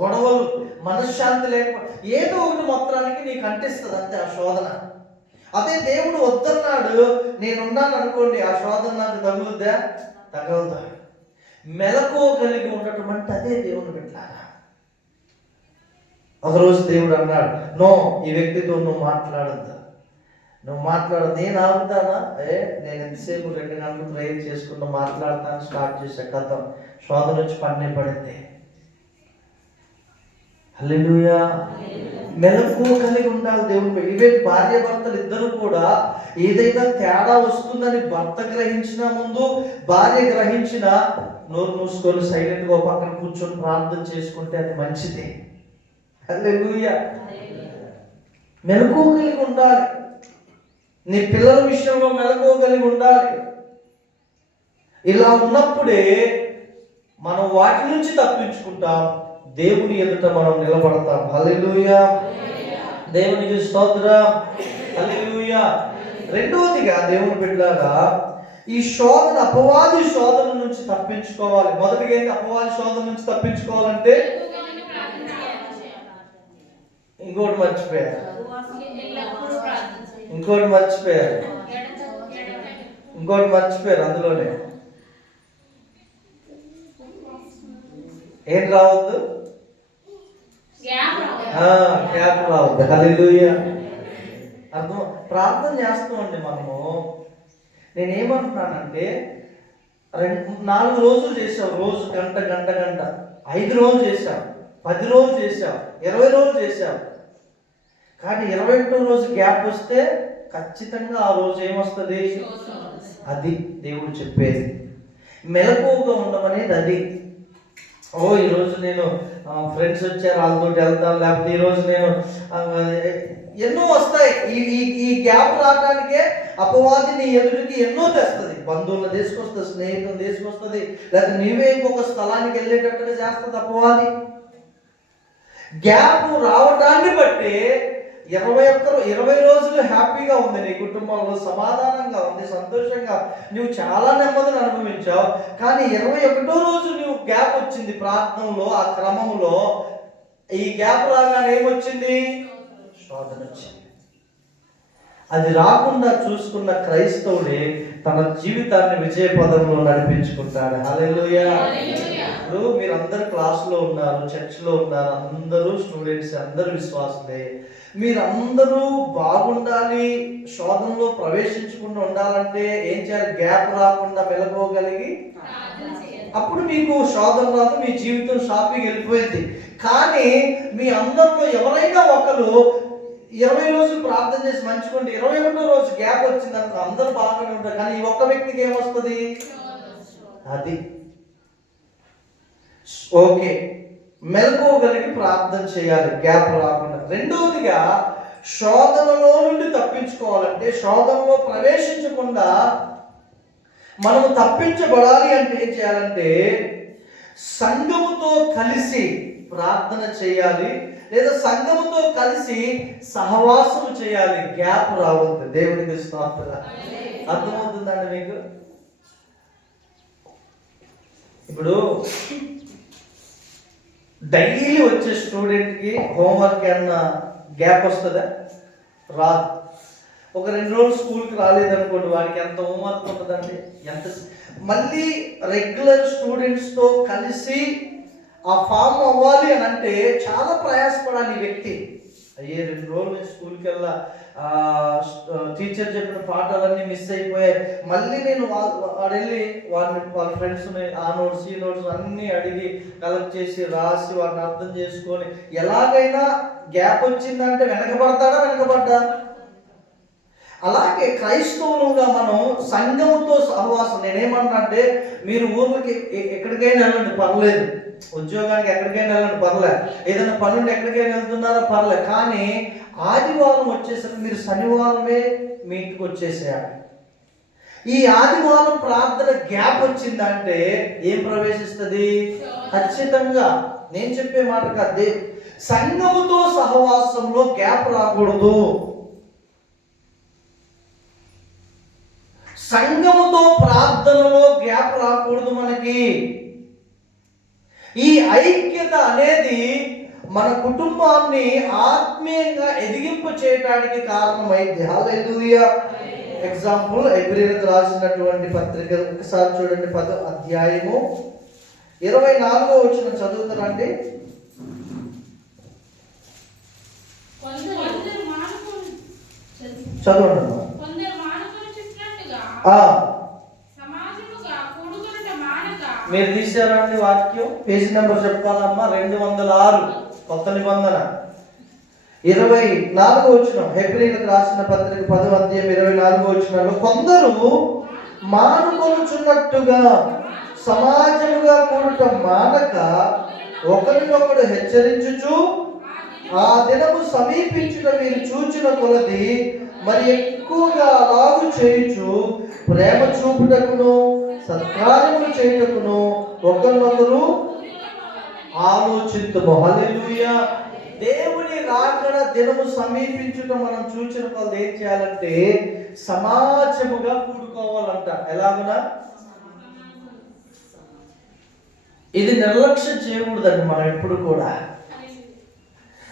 గొడవలు, మనశ్శాంతి లేకపోతే ఏదో ఒకటి మొత్తానికి నీకు అంటిస్తుంది అంతే ఆ శోధన. అదే దేవుడు వద్దన్నాడు, నేనున్నాను అనుకోండి, ఆ శోధన నాకు తగులుద్దా? తగలదా? మెలకువ కలిగి ఉండటం అంటే అదే దేవుని బిడ్డలారా. ఒకరోజు దేవుడు అన్నాడు, నో, ఈ వ్యక్తితో నువ్వు మాట్లాడద్దు, నువ్వు మాట్లాడదు. నేను ఆగుతానా? నేను ఎంతసేపు 2 గంటలు ప్రేయర్ చేసుకుంటూ మాట్లాడతాను స్టార్ట్ చేసే కథ శోధన వచ్చి పన్నే పడింది. హల్లెలూయా. మెలకువ కలిగి ఉండాలి దేవుడు. ఈవెన్ భార్య భర్తలు ఇద్దరు కూడా ఏదైనా తేడా వస్తుందని భర్త గ్రహించిన ముందు భార్య గ్రహించిన నోరు మూసుకొని సైలెంట్గా పక్కన కూర్చొని ప్రార్థన చేసుకుంటే అది మంచిది. హల్లెలూయా. మెలకువ కలిగి ఉండాలి. నీ పిల్లల విషయంలో మెలకువ కలిగి ఉండాలి. ఇలా ఉన్నప్పుడే మనం వాటి నుంచి తప్పించుకుంటాం, దేవుని ఎదుట మనం నిలబడతాం. హల్లెలూయా. దేవునికి స్తోత్రం. హల్లెలూయా. రెండవదిగా దేవుని బిడ్డలారా, ఈ శోధన, అపవాది శోధన నుంచి తప్పించుకోవాలి. మొదటిగా ఏంటి? అపవాది శోధన నుంచి తప్పించుకోవాలంటే ఇంకోటి మర్చిపోయారు, అందులోనే ఏం రావద్దు? గ్యాప్ రావద్దు. హల్లెలూయా. అర్థం. ప్రార్థన చేస్తామండి మనము. నేనేమంటున్నానంటే 4 రోజులు చేసావు, రోజు గంట 5 రోజులు చేసావు, 10 రోజులు చేసావు, 20 రోజులు చేసావు. కానీ 21వ రోజు గ్యాప్ వస్తే ఖచ్చితంగా ఆ రోజు ఏమొస్తుంది? అది దేవుడు చెప్పేది. మెలకువగా ఉండమనేది అది. ఈరోజు నేను ఫ్రెండ్స్ వచ్చారు వాళ్ళతో వెళ్తాను, లేకపోతే ఈరోజు నేను ఎన్నో వస్తాయి. ఈ గ్యాప్ రావడానికే అపవాది నీ ఎదుటికి ఎన్నో తెస్తుంది. బంధువులను తీసుకొస్తుంది, స్నేహితులను తీసుకొస్తుంది, లేకపోతే నీవే ఇంకొక స్థలానికి వెళ్ళేటట్టుగా చేస్తుంది అపవాది. గ్యాప్ రావడాన్ని బట్టి 20 రోజులు హ్యాపీగా ఉంది, నీ కుటుంబంలో సమాధానంగా ఉంది, సంతోషంగా నువ్వు చాలా నెమ్మదిని అనుభవించావు. కానీ 21వ రోజు నువ్వు గ్యాప్ వచ్చింది ప్రార్థనలో, ఆ క్రమంలో. ఈ గ్యాప్ రాగానే ఏమొచ్చింది? శోధన వచ్చింది. అది రాకుండా చూసుకున్న క్రైస్తవుడే తన జీవితాన్ని విజయ పదంలో నడిపించుకుంటాడు. హల్లెలూయా. ఇప్పుడు మీరు అందరు క్లాస్లో ఉన్నారు, చర్చ్లో ఉన్నారు, అందరూ స్టూడెంట్స్, అందరూ విశ్వాసులే. మీరందరూ బాగుండాలి, శోధనలో ప్రవేశించకుండా ఉండాలంటే ఏం చేయాలి? గ్యాప్ రాకుండా మెలకువగలిగి, అప్పుడు మీకు శోధన రాదు, మీ జీవితం షాపింగ్ వెళ్ళిపోయింది. కానీ మీ అందరిలో ఎవరైనా ఒకరు 20 రోజులు ప్రార్థన చేసి మంచుకుంటే 21వ రోజు గ్యాప్ వచ్చిందనుకో, అందరూ బాగానే ఉంటారు. కానీ ఈ ఒక్క వ్యక్తికి ఏమొస్తుంది? అది ఓకే. మెలకువగలిగి ప్రార్థన చేయాలి, గ్యాప్ రాకుండా. రెండవదిగా, శోధనలో నుండి తప్పించుకోవాలంటే, శోధనలో ప్రవేశించకుండా మనము తప్పించబడాలి అంటే ఏం చేయాలంటే, సంఘముతో కలిసి ప్రార్థన చేయాలి, లేదా సంఘముతో కలిసి సహవాసము చేయాలి. గ్యాప్ రావద్దు. దేవునికి స్తోత్రం. అర్థమవుతుందండి మీకు? ఇప్పుడు డైలీ వచ్చే స్టూడెంట్కి హోంవర్క్ ఏమన్నా గ్యాప్ వస్తుందా? రాదు. ఒక 2 రోజులు స్కూల్కి రాలేదనుకోండి, వాడికి ఎంత హోంవర్క్ ఉంటుందండి, ఎంత. మళ్ళీ రెగ్యులర్ స్టూడెంట్స్తో కలిసి ఆ ఫామ్ అవ్వాలి అని అంటే చాలా ప్రయాసపడాలి ఈ వ్యక్తి. 2 రోజులు నేను స్కూల్కి వెళ్ళా, టీచర్ చెప్పిన పాఠాలన్నీ మిస్ అయిపోయాయి. మళ్ళీ నేను వెళ్ళి వాళ్ళ ఫ్రెండ్స్ని ఆ నోట్స్ ఈ నోట్స్ అన్నీ అడిగి కలెక్ట్ చేసి రాసి వాడిని అర్థం చేసుకొని, ఎలాగైనా గ్యాప్ వచ్చిందంటే వెనకబడతాడా? వెనకబడ్డా? అలాగే క్రైస్తవులుగా మనం సంఘముతో సహవాసం, నేనేమన్నా అంటే మీరు ఊర్లకి ఎక్కడికైనా వెళ్ళండి పర్లేదు, ఉద్యోగానికి ఎక్కడికైనా వెళ్ళండి పర్లేదు, ఏదైనా పనుండి ఎక్కడికైనా వెళ్తున్నారో పర్లేదు, కానీ ఆదివారం వచ్చేసరికి మీరు శనివారమే మీ ఇంటికి వచ్చేసేయాలి. ఈ ఆదివారం ప్రార్థన గ్యాప్ వచ్చిందంటే ఏం ప్రవేశిస్తుంది? ఖచ్చితంగా నేను చెప్పే మాట కాదు, సంఘముతో సహవాసంలో గ్యాప్ రాకూడదు. సంఘముతో ప్రార్థనలో గ్యాప్ రాకూడదు. మనకి ఈ ఐక్యత అనేది మన కుటుంబాన్ని ఆత్మీయంగా ఎదిగింపు చేయడానికి కారణమైంది. హల్లెలూయా. ఎగ్జాంపుల్ హెబ్రీయులకు రాసినటువంటి పత్రిక ఒకసారి చూడండి, 10వ అధ్యాయము 24వ వచనం చదువుతారండి. చదవండి. మీరు తీసారా అండి వాక్యం? పేజీ నెంబర్ చెప్తానమ్మా, 206 కొత్త నిబంధన 24వ వచనం. హెబ్రీయులకు రాసిన పత్రిక 10వ అధ్యాయం 24వ వచనంలో, కొందరు మానుకొనుచున్నట్టుగా సమాజముగా కూడుట మానక ఒకరినొకడు హెచ్చరించుచు ఆ దినము సమీపించుట మీరు చూచిన కొలది మరి ఎక్కువగా అలాగు చేయుచు ప్రేమ చూపుటకును సత్కార్యములు చేయుటకును ఒకరినొకరు ఆలోచింతుము. హల్లెలూయా. దేవుని రాకడ దినము సమీపించుట మనం చూసిన కొలది ఏం చేయాలంటే సమాజముగా కూడుకోవాలంట. ఎలాగునా? ఇది నిర్లక్ష్యం చేయకూడదండి మనం ఎప్పుడు కూడా.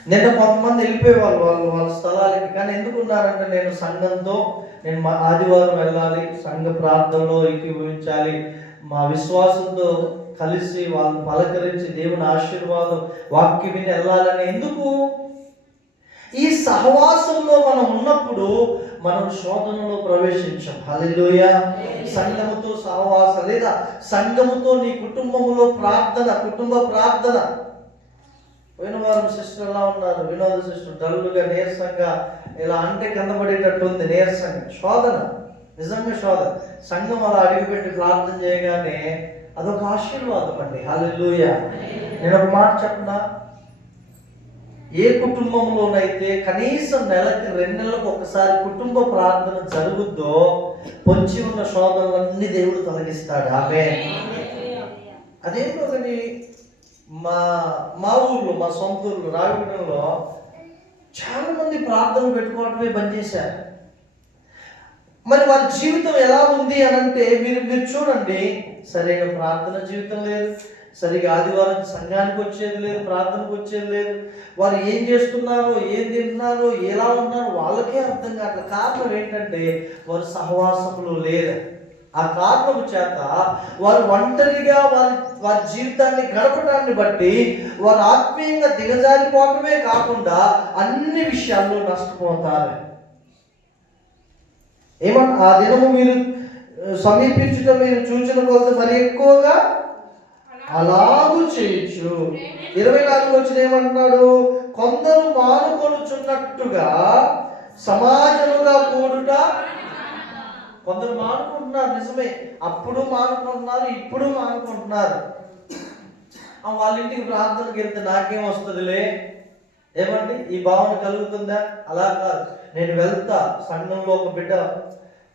నిన్న కొంతమంది వెళ్ళిపోయేవాళ్ళు వాళ్ళ స్థలాలకి, కానీ ఎందుకు ఉన్నారంటే నేను సంఘంతో నేను ఆదివారం వెళ్ళాలి, సంఘ ప్రార్థనలో ఏకీభవించాలి, మా విశ్వాసంతో కలిసి వాళ్ళని పలకరించి దేవుని ఆశీర్వాదం వాక్యం విని వెళ్ళాలని. ఎందుకు? ఈ సహవాసంలో మనం ఉన్నప్పుడు మనం శోధనలో ప్రవేశించాం. హల్లెలూయా. సంఘముతో సహవాసం లేదా సంఘముతో నీ కుటుంబంలో ప్రార్థన, కుటుంబ ప్రార్థన. పోయిన వారం సిస్టర్ ఎలా ఉన్నారు? వినోద సిస్టర్ డల్లుగా నీరసంగా ఇలా అంటే కింద పడేటట్టు ఉంది, నీరసంగా. శోధన, నిజంగా శోధన. సంఘం అలా అడిగిపెట్టి ప్రార్థన చేయగానే అదొక ఆశీర్వాదం అండి. హల్లెలూయా. నేను ఒక మాట చెప్పనా, ఏ కుటుంబంలోనైతే కనీసం నెలకి 2 నెలలకు ఒకసారి కుటుంబ ప్రార్థన జరుగుద్దో పొంచి ఉన్న శోధనలన్నీ దేవుడు తొలగిస్తాడు. ఆమేన్. అదేంటో కానీ మా ఊర్లో, మా సొంత ఊర్లో రావిగూడెంలో చాలా మంది ప్రార్థనలు పెట్టుకోవటమే బంద్ చేశారు. మరి వారి జీవితం ఎలా ఉంది అని అంటే మీరు చూడండి, సరైన ప్రార్థన జీవితం లేదు, సరిగా ఆదివారం సంఘానికి వచ్చేది లేదు, ప్రార్థనకు వచ్చేది లేదు. వారు ఏం చేస్తున్నారో, ఏం తింటున్నారో, ఎలా ఉన్నారో వాళ్ళకే అర్థం కాదు. కారణం ఏంటంటే వారు సహవాసంలో లేరు. ఆ కారణం చేత వారు ఒంటరిగా వారి జీవితాన్ని గడపడాన్ని బట్టి వారు ఆత్మీయంగా దిగజారిపోవటమే కాకుండా అన్ని విషయాల్లో నష్టపోతారు. ఏమన్నా ఆ దినము మీరు సమీపించడం మీరు చూసిన కొలది మరి ఎక్కువగా అలాగూ చేయొచ్చు. 24 వచ్చిన ఏమంటున్నాడు? కొందరు మానుకొనుచున్నట్టుగా సమాజముగా కూడుట. కొందరు మానుకుంటున్నారు, నిజమే. అప్పుడు మానుకుంటున్నారు, ఇప్పుడు మానుకుంటున్నారు. వాళ్ళ ఇంటికి ప్రార్థనకి వెళ్తే నాకేం వస్తుందిలే, ఏమండి ఈ భావన కలుగుతుందా? అలా కాదు. నేను వెళ్తా, సంఘంలో ఒక బిడ్డ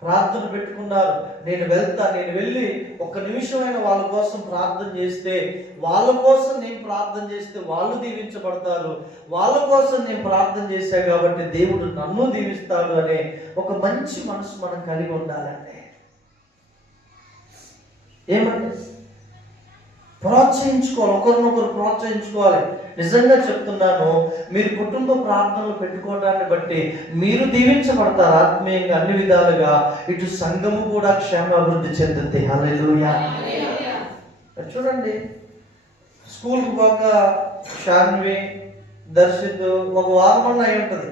ప్రార్థన పెట్టుకున్నారు, నేను వెళ్తా, నేను వెళ్ళి 1 నిమిషమైన వాళ్ళ కోసం ప్రార్థన చేస్తే, వాళ్ళ కోసం నేను ప్రార్థన చేస్తే వాళ్ళు దీవించబడతారు, వాళ్ళ కోసం నేను ప్రార్థన చేశా కాబట్టి దేవుడు నన్ను దీవిస్తాడు అనే ఒక మంచి మనసు మనం కలిగి ఉండాలంటే ఏమంటే ప్రోత్సహించుకోవాలి, ఒకరినొకరు ప్రోత్సహించుకోవాలి. నిజంగా చెప్తున్నాను, మీరు కుటుంబ ప్రార్థనలు పెట్టుకోవడాన్ని బట్టి మీరు దీవించబడతారు ఆత్మీయంగా అన్ని విధాలుగా. ఇటు సంఘము కూడా క్షేమాభివృద్ధి చెందుతుంది. హల్లెలూయా. చూడండి, స్కూల్కి పోక శాన్వి, దర్శిత్ ఒక వారం అయి ఉంటుంది,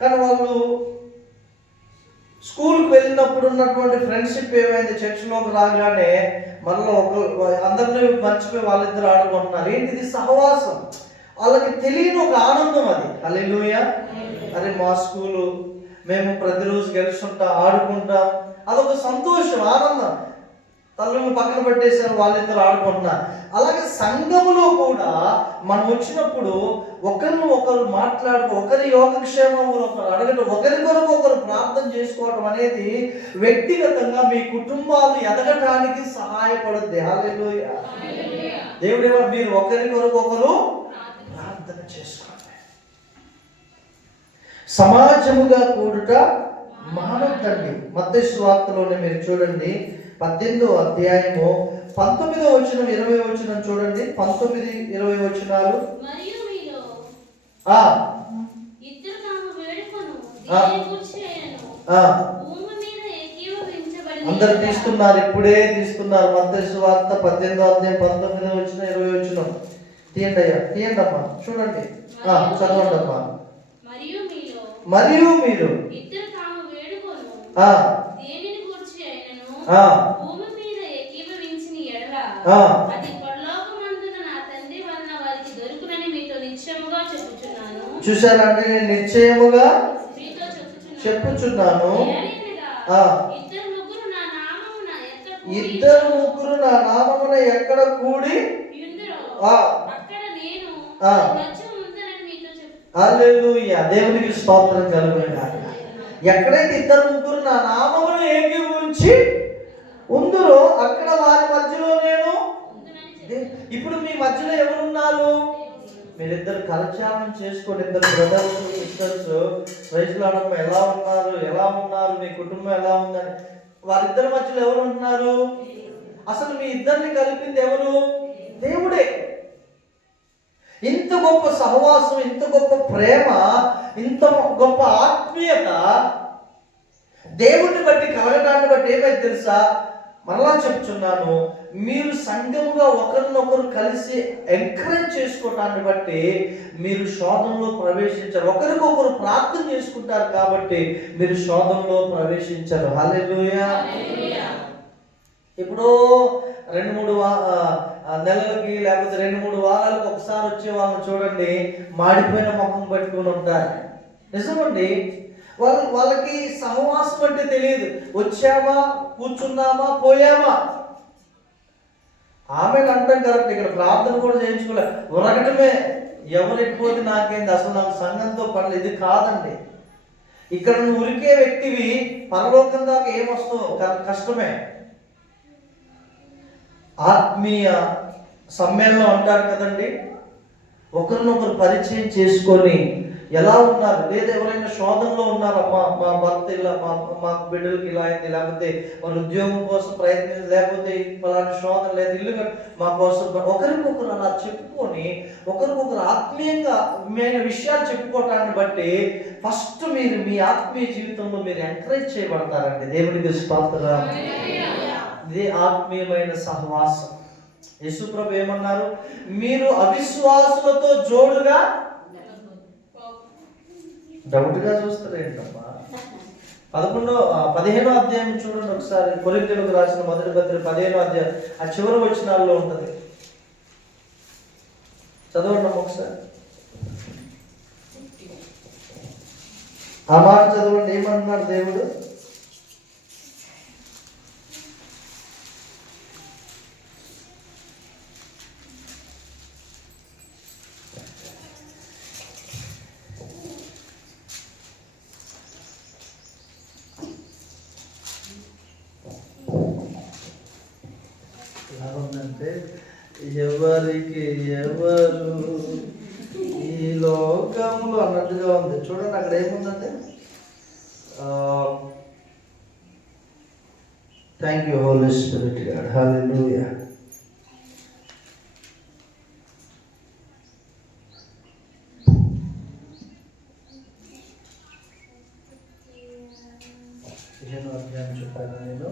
కానీ వాళ్ళు స్కూల్కి వెళ్ళినప్పుడు ఉన్నటువంటి ఫ్రెండ్షిప్ ఏమైంది, చర్చిలోకి రాగానే మళ్ళీ అందరినీ మర్చిపోయి వాళ్ళిద్దరు ఆడుకుంటున్నారు. ఏంటిది? సహవాసం. వాళ్ళకి తెలియని ఒక ఆనందం అది. హల్లెలూయా. అరే మా స్కూలు, మేము ప్రతిరోజు గెలుస్తుంటాం, ఆడుకుంటాం, అదొక సంతోషం, ఆనందం. తల్లులను పక్కన పెట్టేశారు, వాళ్ళిద్దరు ఆడుకుంటున్నారు. అలాగే సంఘములో కూడా మనం వచ్చినప్పుడు ఒకరిని ఒకరు మాట్లాడుకో, ఒకరి యోగక్షేమం ఒకరు అడగడం, ఒకరి కొరకు ఒకరు ప్రార్థన చేసుకోవడం అనేది వ్యక్తిగతంగా మీ కుటుంబాలు ఎదగటానికి సహాయపడుద్ది. హల్లెలూయా. దేవుడేమో మీరు ఒకరి కొరకు ఒకరు ప్రార్థన చేసుకోండి. సమాజముగా కూడుట మానొద్దండి. మత్తయి సువార్తలోనే మీరు చూడండి 18వ అధ్యాయము 19వ వచనం 20వ వచనం చూడండి. 19-20 వచనాలు. మరియు మీలో ఇద్దరు తాము వేడుకొను దేని గూర్చి అయినను భూమి మీద ఏకీభవించబడిన అందరు తీస్తున్నారు, ఇప్పుడే తీస్తున్నారు. మత్తయి సువార్త 18వ అధ్యాయం 19వ వచనం 20వ వచనం తీయండి అయ్యా, తీయండి అమ్మా, చూడండి, చదవండి అమ్మా. మరియు మీరు ఇద్దరు తాము వేడుకొను దేనిని గూర్చి అయినను భూమి మీద ఏకీభవించిన యెడల అది పరలోకమందున నా తండ్రి వలన వారికి దొరుకునని మీతో నిశ్చయముగా చెప్పుచున్నాను. చూశారా అండి, నేను నిశ్చయముగా మీతో చెప్పుచున్నాను. ఇద్దరు ముగ్గురు నా నామమున ఎక్కడ కూడి యుందురో అక్కడ నేను మధ్య ఉందనని మీతో చెప్పుచున్నాను. హల్లెలూయా. దేవునికి స్తోత్రం కలుగును గాక. ఎక్కడైతే ఇద్దరు ముగ్గురు నా నామమును ఏకీభవించి ఉందరో అక్కడ వారి మధ్యలో నేను. ఇప్పుడు మీ మధ్యలో ఎవరున్నారు? మీరిద్దరు కరచాలనం చేసుకోండి. ఇద్దరు బ్రదర్స్ సిస్టర్స్ రైతులు ఎలా ఉన్నారు, మీ కుటుంబం ఎలా ఉందని. వారిద్దరి మధ్యలో ఎవరు ఉంటున్నారు? అసలు మీ ఇద్దరిని కలిపింది ఎవరు? దేవుడే. ఇంత గొప్ప సహవాసం, ఇంత గొప్ప ప్రేమ, ఇంత గొప్ప ఆత్మీయత దేవుణ్ణి బట్టి కలగడాన్ని బట్టి ఏమైతే తెలుసా? మరలా చెప్తున్నాను, మీరు సంఘముగా ఒకరినొకరు కలిసి ఎంకరేజ్ చేసుకోవటాన్ని బట్టి మీరు శోధనలో ప్రవేశించారు. ఒకరికొకరు ప్రార్థన చేసుకుంటారు కాబట్టి మీరు శోధనలో ప్రవేశించారు. హల్లెలూయా. ఇప్పుడు 2-3 నెలలకి లేకపోతే 2-3 వారాలకు ఒకసారి వచ్చే వాళ్ళని చూడండి, మాడిపోయిన ముఖం పెట్టుకుని ఉంటారు. నిజమండి. వాళ్ళకి సహవాసం అంటే తెలియదు. వచ్చామా, కూర్చున్నామా, పోయామా. ఆమెను అంటాం కరెక్ట్, ఇక్కడ ప్రార్థన కూడా చేయించుకోలే, ఉరగటమే. ఎవరు ఎక్కువది నాకేంది, అసలు నాకు సంఘంతో పనులు, ఇది కాదండి. ఇక్కడ నువ్వు ఉరికే వ్యక్తివి, పరలోకం దాకా ఏమొస్తావు, కష్టమే. ఆత్మీయ సమ్మేళనం అంటారు కదండి, ఒకరినొకరు పరిచయం చేసుకొని ఎలా ఉన్నారు, లేదా ఎవరైనా శోధనలో ఉన్నారా, మా భర్త ఇలా, మా బిడ్డలకి ఇలా అయింది, లేకపోతే వాళ్ళ ఉద్యోగం కోసం ప్రయత్నం, లేకపోతే ఫలానా శోధన, లేదా ఇల్లు మా కోసం, ఒకరికొకరు అలా చెప్పుకొని ఒకరికొకరు ఆత్మీయంగా విషయాలు చెప్పుకోవటాన్ని బట్టి ఫస్ట్ మీరు మీ ఆత్మీయ జీవితంలో మీరు ఎంకరేజ్ చేయబడతారండి. దేవునికి స్తోత్రం. ఇదే ఆత్మీయమైన సహవాసం. యేసుప్రభు ఏమన్నారు? మీరు అవిశ్వాసులతో జోడుగా, డౌట్గా చూస్తారేంటమ్మా. 15వ అధ్యాయం చూడండి ఒకసారి. కొరింథీయులకు రాసిన మొదటి పత్రిక 15వ అధ్యాయం ఆ చివరి వచనాల్లో ఉంటుంది. చదవండి ఒకసారి. ఆ మాట చదవండి. ఏమంటున్నాడు దేవుడు? అంటే ఎవరికి ఎవరు ఈ లోకంలో అన్నట్టుగా ఉంది. చూడండి అక్కడ ఏముందంటే, thank you holy spirit God. Hallelujah. అధ్యాయం చెప్పాను నేను.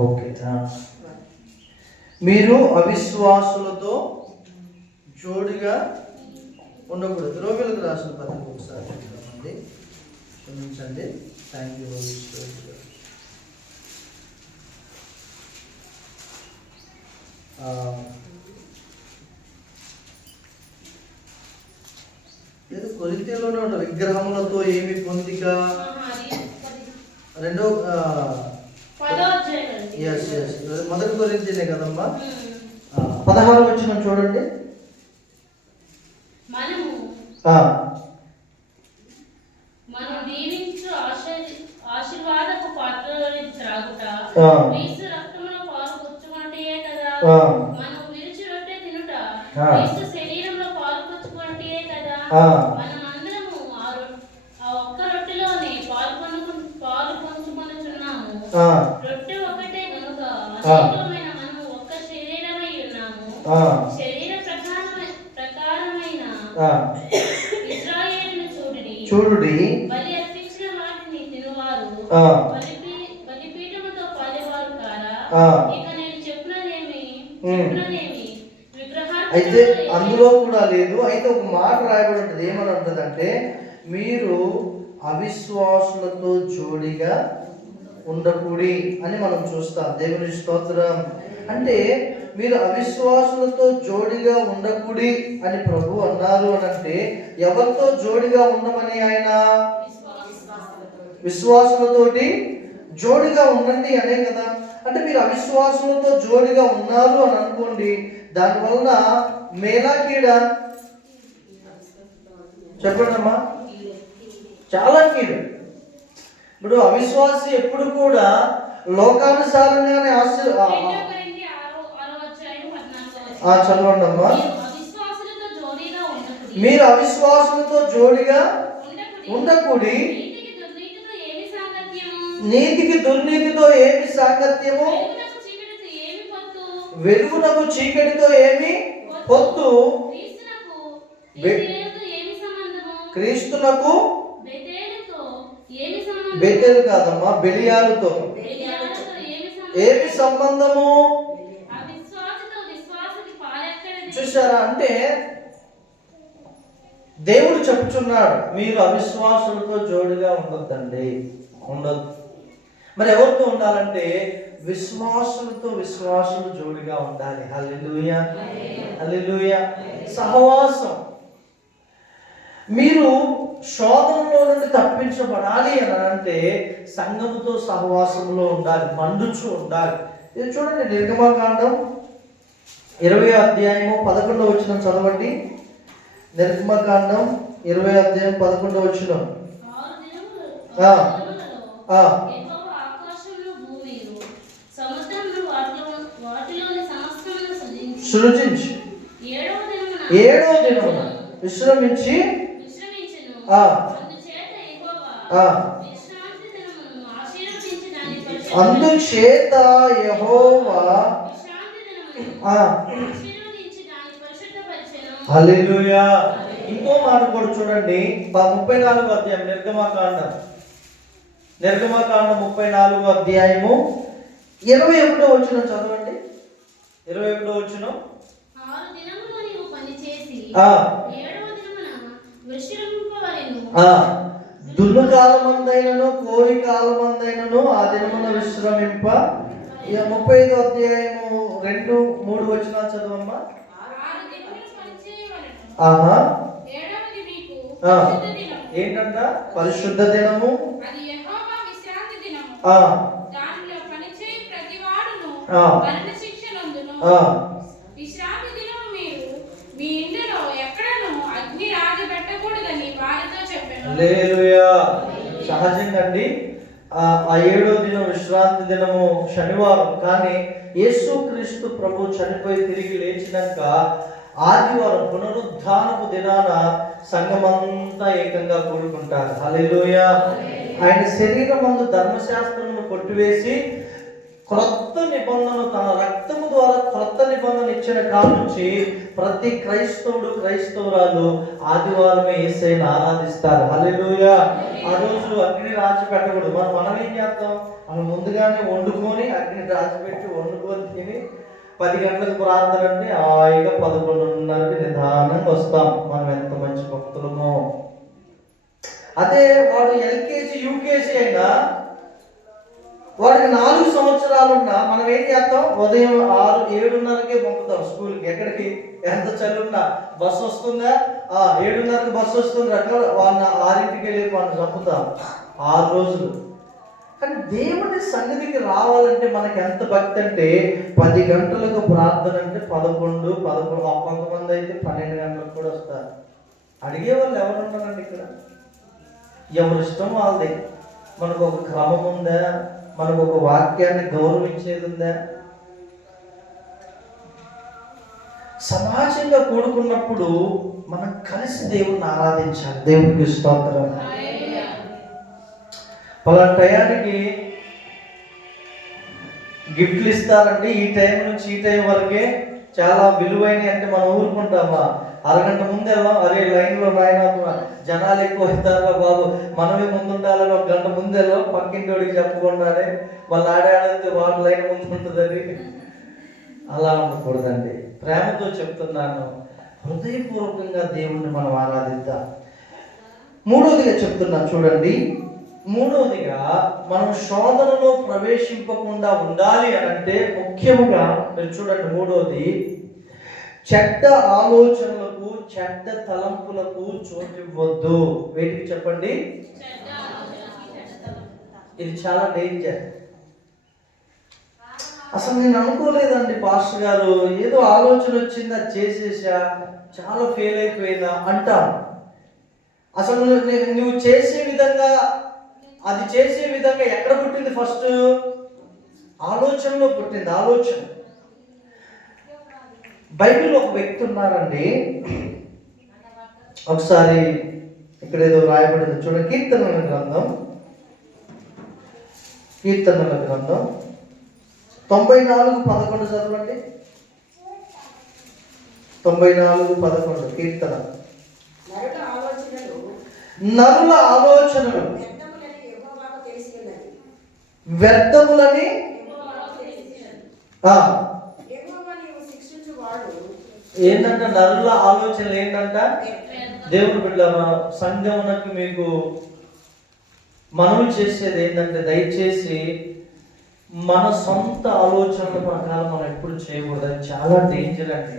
ఓకే. మీరు అవిశ్వాసులతో జోడిగా ఉండకూడదు. రోగులకు రాసిన పత్రిక ఒకసారి చూద్దామండి. క్షమించండి. Thank you holy spirit. లేదు, కొరింథీలోనే ఉన్న విగ్రహములతో ఏమి పొందిక. రెండో మొదటి కొరింథీనే కదమ్మా. 16 వచనం చూడండి. మనం దీవించు ఆశీర్వాదపు పాత్రలోని త్రాగుట, క్రీస్తు రక్తములో పాలు పుచ్చుకొనుటయే కదా. మనం విరుచు రొట్టె తినుట, క్రీస్తు శరీరంలో పాలు పుచ్చుకొనుటయే కదా. మనమందరము ఆ ఒక్క రొట్టెలోనే పాలు పంచుకొనుచున్నాము. రొట్టె ఒకటే గనుక అనేకమైన మనము ఒక్క శరీరమై ఉన్నాము. శరీర ప్రకారమైన ఇశ్రాయేలును చూడుడి. బలి అర్పించిన వాటిని తినువారు బలిపీఠముతో పాలేవారు కారా. ఇక నేను చెప్పినదేమి అయితే అందులో కూడా లేదు. అయితే ఒక మాట రాయబడి ఉంటుంది. ఏమని ఉంటుందంటే, మీరు అవిశ్వాసులతో జోడిగా ఉండకూడి అని మనం చూస్తాం. దేవుని స్తోత్రం. అంటే మీరు అవిశ్వాసులతో జోడిగా ఉండకూడి అని ప్రభు అన్నారు అని అంటే, ఎవరితో జోడిగా ఉండమని ఆయన? విశ్వాసులతోటి జోడిగా ఉండండి అనే కదా. అంటే మీరు అవిశ్వాసులతో జోడిగా ఉన్నారు అని అనుకోండి, దానివలన మేలా కీడా? చెప్పండి అమ్మా. చాలా కీడు. ఇప్పుడు అవిశ్వాసి ఎప్పుడు కూడా లోకానుసారంగానే చదవండి అమ్మా. మీరు అవిశ్వాసులతో జోడిగా ఉండకూడి, నీతికి దుర్నీతితో ఏమి సాంగత్యము, వెలుగునకు చీకటితో ఏమి పొత్తు, క్రీస్తునకు బెతేలు కాదమ్మా, బెలియాలతో ఏమి సంబంధము. చూసారా? అంటే దేవుడు చెప్తున్నాడు, మీరు అవిశ్వాసులతో జోడిగా ఉండొద్దండి, ఉండొద్దు. మరి ఎవరితో ఉండాలంటే విశ్వాసులు జోడిగా ఉండాలి. హల్లెలూయా, హల్లెలూయా. సహవాసం. మీరు శోధనలో నుండి తప్పించబడాలి అని అంటే సంఘముతో సహవాసంలో ఉండాలి, మండుచు ఉండాలి. ఇది చూడండి, నిర్గమకాండం 20వ అధ్యాయము 11వ వచనం చదవండి. నిర్గమకాండం 20వ అధ్యాయం 11వ వచనం. సృజించి 7వ దినమున విశ్రమించి అందుచేత యెహోవా హల్లెలూయా. ఇంకో మాట కూడా చూడండి, 34వ అధ్యాయం నిర్గమకాండం 34వ అధ్యాయము 21వ వచనం చదవండి. 21వ వచనం. దున్ను కాలమందైనను కోరి కాలమందైనను ఆ దినమున విశ్రమింప. 35వ అధ్యాయము 2-3 వచనాలు చదవమ్మా. ఏంటంట? పరిశుద్ధ దినము. హల్లెలూయా. సహజంగా అండి ఆ 7వ దినం విశ్రాంతి దినము శనివారం. కానీ యేసుక్రీస్తు ప్రభు చనిపోయి తిరిగి లేచినాక ఆదివారం పునరుద్ధానపు దినాన సంఘమంతా ఏకంగా కూడుకుంటారు. హల్లెలూయా. ఆయన శరీరమందు ధర్మశాస్త్రమును కొట్టివేసి క్రొత్త నిబంధన, తన రక్తము ద్వారా క్రొత్త నిబంధన ఇచ్చిన కాలం నుంచి ప్రతి క్రైస్తవురాలు ఆదివారమే యేసయ్యను ఆరాధిస్తారు. హల్లెలూయా. ఆ రోజు అగ్ని రాజు పెట్టకూడదు. మనం ఏం చేస్తాం? మనం ముందుగానే వండుకొని అగ్ని రాజు పెట్టి వండుకొని తిని 10 గంటలకు ప్రార్థన అంటే హాయిగా 11:30కి నిదానంగా వస్తాం. మనం ఎంత మంచి భక్తులమో. అదే వాడు LKG UKG అయినా వాడికి 4 సంవత్సరాలున్నా మనం ఏం చేస్తాం? ఉదయం 6-7:30కే పంపుతాం స్కూల్కి. ఎక్కడికి? ఎంత చల్లున్నా బస్సు వస్తుందా? 7:30కి బస్సు వస్తుంది రకాల వాళ్ళని 6ంటికి వెళ్ళి వాళ్ళని చంపుతాం 6 రోజులు. కానీ దేవుని సన్నిధికి రావాలంటే మనకి ఎంత భక్తి అంటే 10 గంటలకు ప్రార్థన అంటే 11 కొంతమంది అయితే 12 గంటలకు కూడా వస్తారు. అడిగే వాళ్ళు ఎవరు ఉన్నారండి ఇక్కడ? ఎవరి ఇష్టం వాళ్ళది. మనకు ఒక క్రమం ఉందా? మనకు ఒక వాక్యాన్ని గౌరవించేది ఉందా? సమాజంగా కూడుకున్నప్పుడు మనం కలిసి దేవుణ్ణి ఆరాధించాలి. దేవునికి స్తోత్రం. పలానా టయానికి గిఫ్ట్లు ఇస్తారండి, ఈ టైం నుంచి ఈ టైం వరకే చాలా విలువైనవి అంటే మనం ఊరుకుంటామా? అరగంట ముందు వెళ్దాం, అరే లైన్లో రాయినా జనాలు ఎక్కువ అవుతారా బాబు, మనమే ముందు ఉండాలని 1 గంట ముందు వెళ్ళాం, పక్కింటోడికి చెప్పకుండానే వాళ్ళు ఆడాడితే వాడు లైన్ ముందు ఉంటుందని. అలా ఉండకూడదండి. ప్రేమతో చెప్తున్నాను, హృదయపూర్వకంగా దేవుణ్ణి మనం ఆరాధిద్దాం. 3వదిగా చెప్తున్నాను చూడండి. 3వదిగా మనం శోధనలో ప్రవేశింపకుండా ఉండాలి అని అంటే ముఖ్యముగా మీరు చూడండి, 3వది చెడ్డ ఆలోచనలకు చెడ్డ తలంపులకు చోటివ్వద్దు. వేటికి చెప్పండి? ఇది చాలా డేంజర్. అసలు నేను అనుకోలేదండి పాస్టర్ గారు, ఏదో ఆలోచన వచ్చిందా చేసేసా, చాలా ఫెయిల్ అయిపోయిందా అంటాం. అసలు నువ్వు చేసే విధంగా, అది చేసే విధంగా ఎక్కడ పుట్టింది? ఫస్ట్ ఆలోచనలో పుట్టింది. ఆలోచన. బైబిల్లో ఒక వ్యక్తి ఉన్నారండి, ఒకసారి ఇక్కడ ఏదో రాయబడింది చూడండి. కీర్తనల గ్రంథం 94:11 చదవండి. 94:11 కీర్తన. నరుల ఆలోచనలు వ్యర్థములని ఏంటంట? నరుల ఆలోచనలు ఏంటంట? దేవుని బిడ్డలారా, సంఘమునకు మీకు మనవి చేసేది ఏంటంటే, దయచేసి మన సొంత ఆలోచనల ప్రకారం మనం ఎప్పుడు చేయకూడదు. అది చాలా డేంజర్ అండి.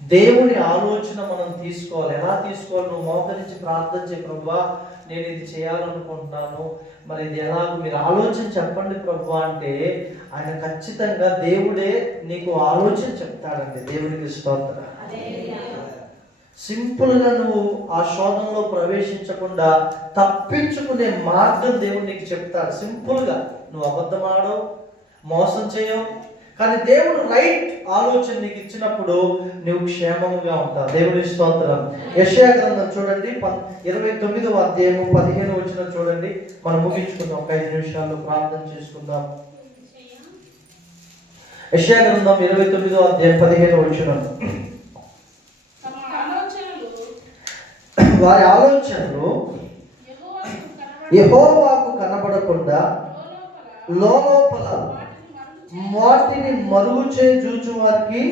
దేవుని ఆలోచన మనం తీసుకోవాలి. ఎలా తీసుకోవాలి? నువ్వు మోకరించి ప్రార్థన చేయి, ప్రభువా నేను ఇది చేయాలనుకుంటున్నాను, మరి ఇది ఎలా, మీరు ఆలోచన చెప్పండి ప్రభువా అంటే ఆయన ఖచ్చితంగా దేవుడే నీకు ఆలోచన చెప్తాడండి. దేవునికి స్తోత్రం. సింపుల్గా నువ్వు ఆ శోధనలో ప్రవేశించకుండా తప్పించుకునే మార్గం దేవుడు నీకు చెప్తాడు. సింపుల్గా నువ్వు అబద్ధం ఆడవు, మోసం చేయవు, కానీ దేవుడు రైట్ ఆలోచన నీకు ఇచ్చినప్పుడు నువ్వు క్షేమంగా ఉంటావు. దేవుని స్తోత్రం. యెషయా గ్రంథం చూడండి, 29వ అధ్యాయము 15వ వచనం చూడండి. మనం ముగించుకుందాం, ఒక 5 నిమిషాలు ప్రార్థన చేసుకుందాం. యెషయా గ్రంథం 29వ అధ్యాయం 15వ వచనం. వారి ఆలోచనలు యెహోవాకు కనబడకుండా లోపల వాటిని మరుగు చూచు వారికి.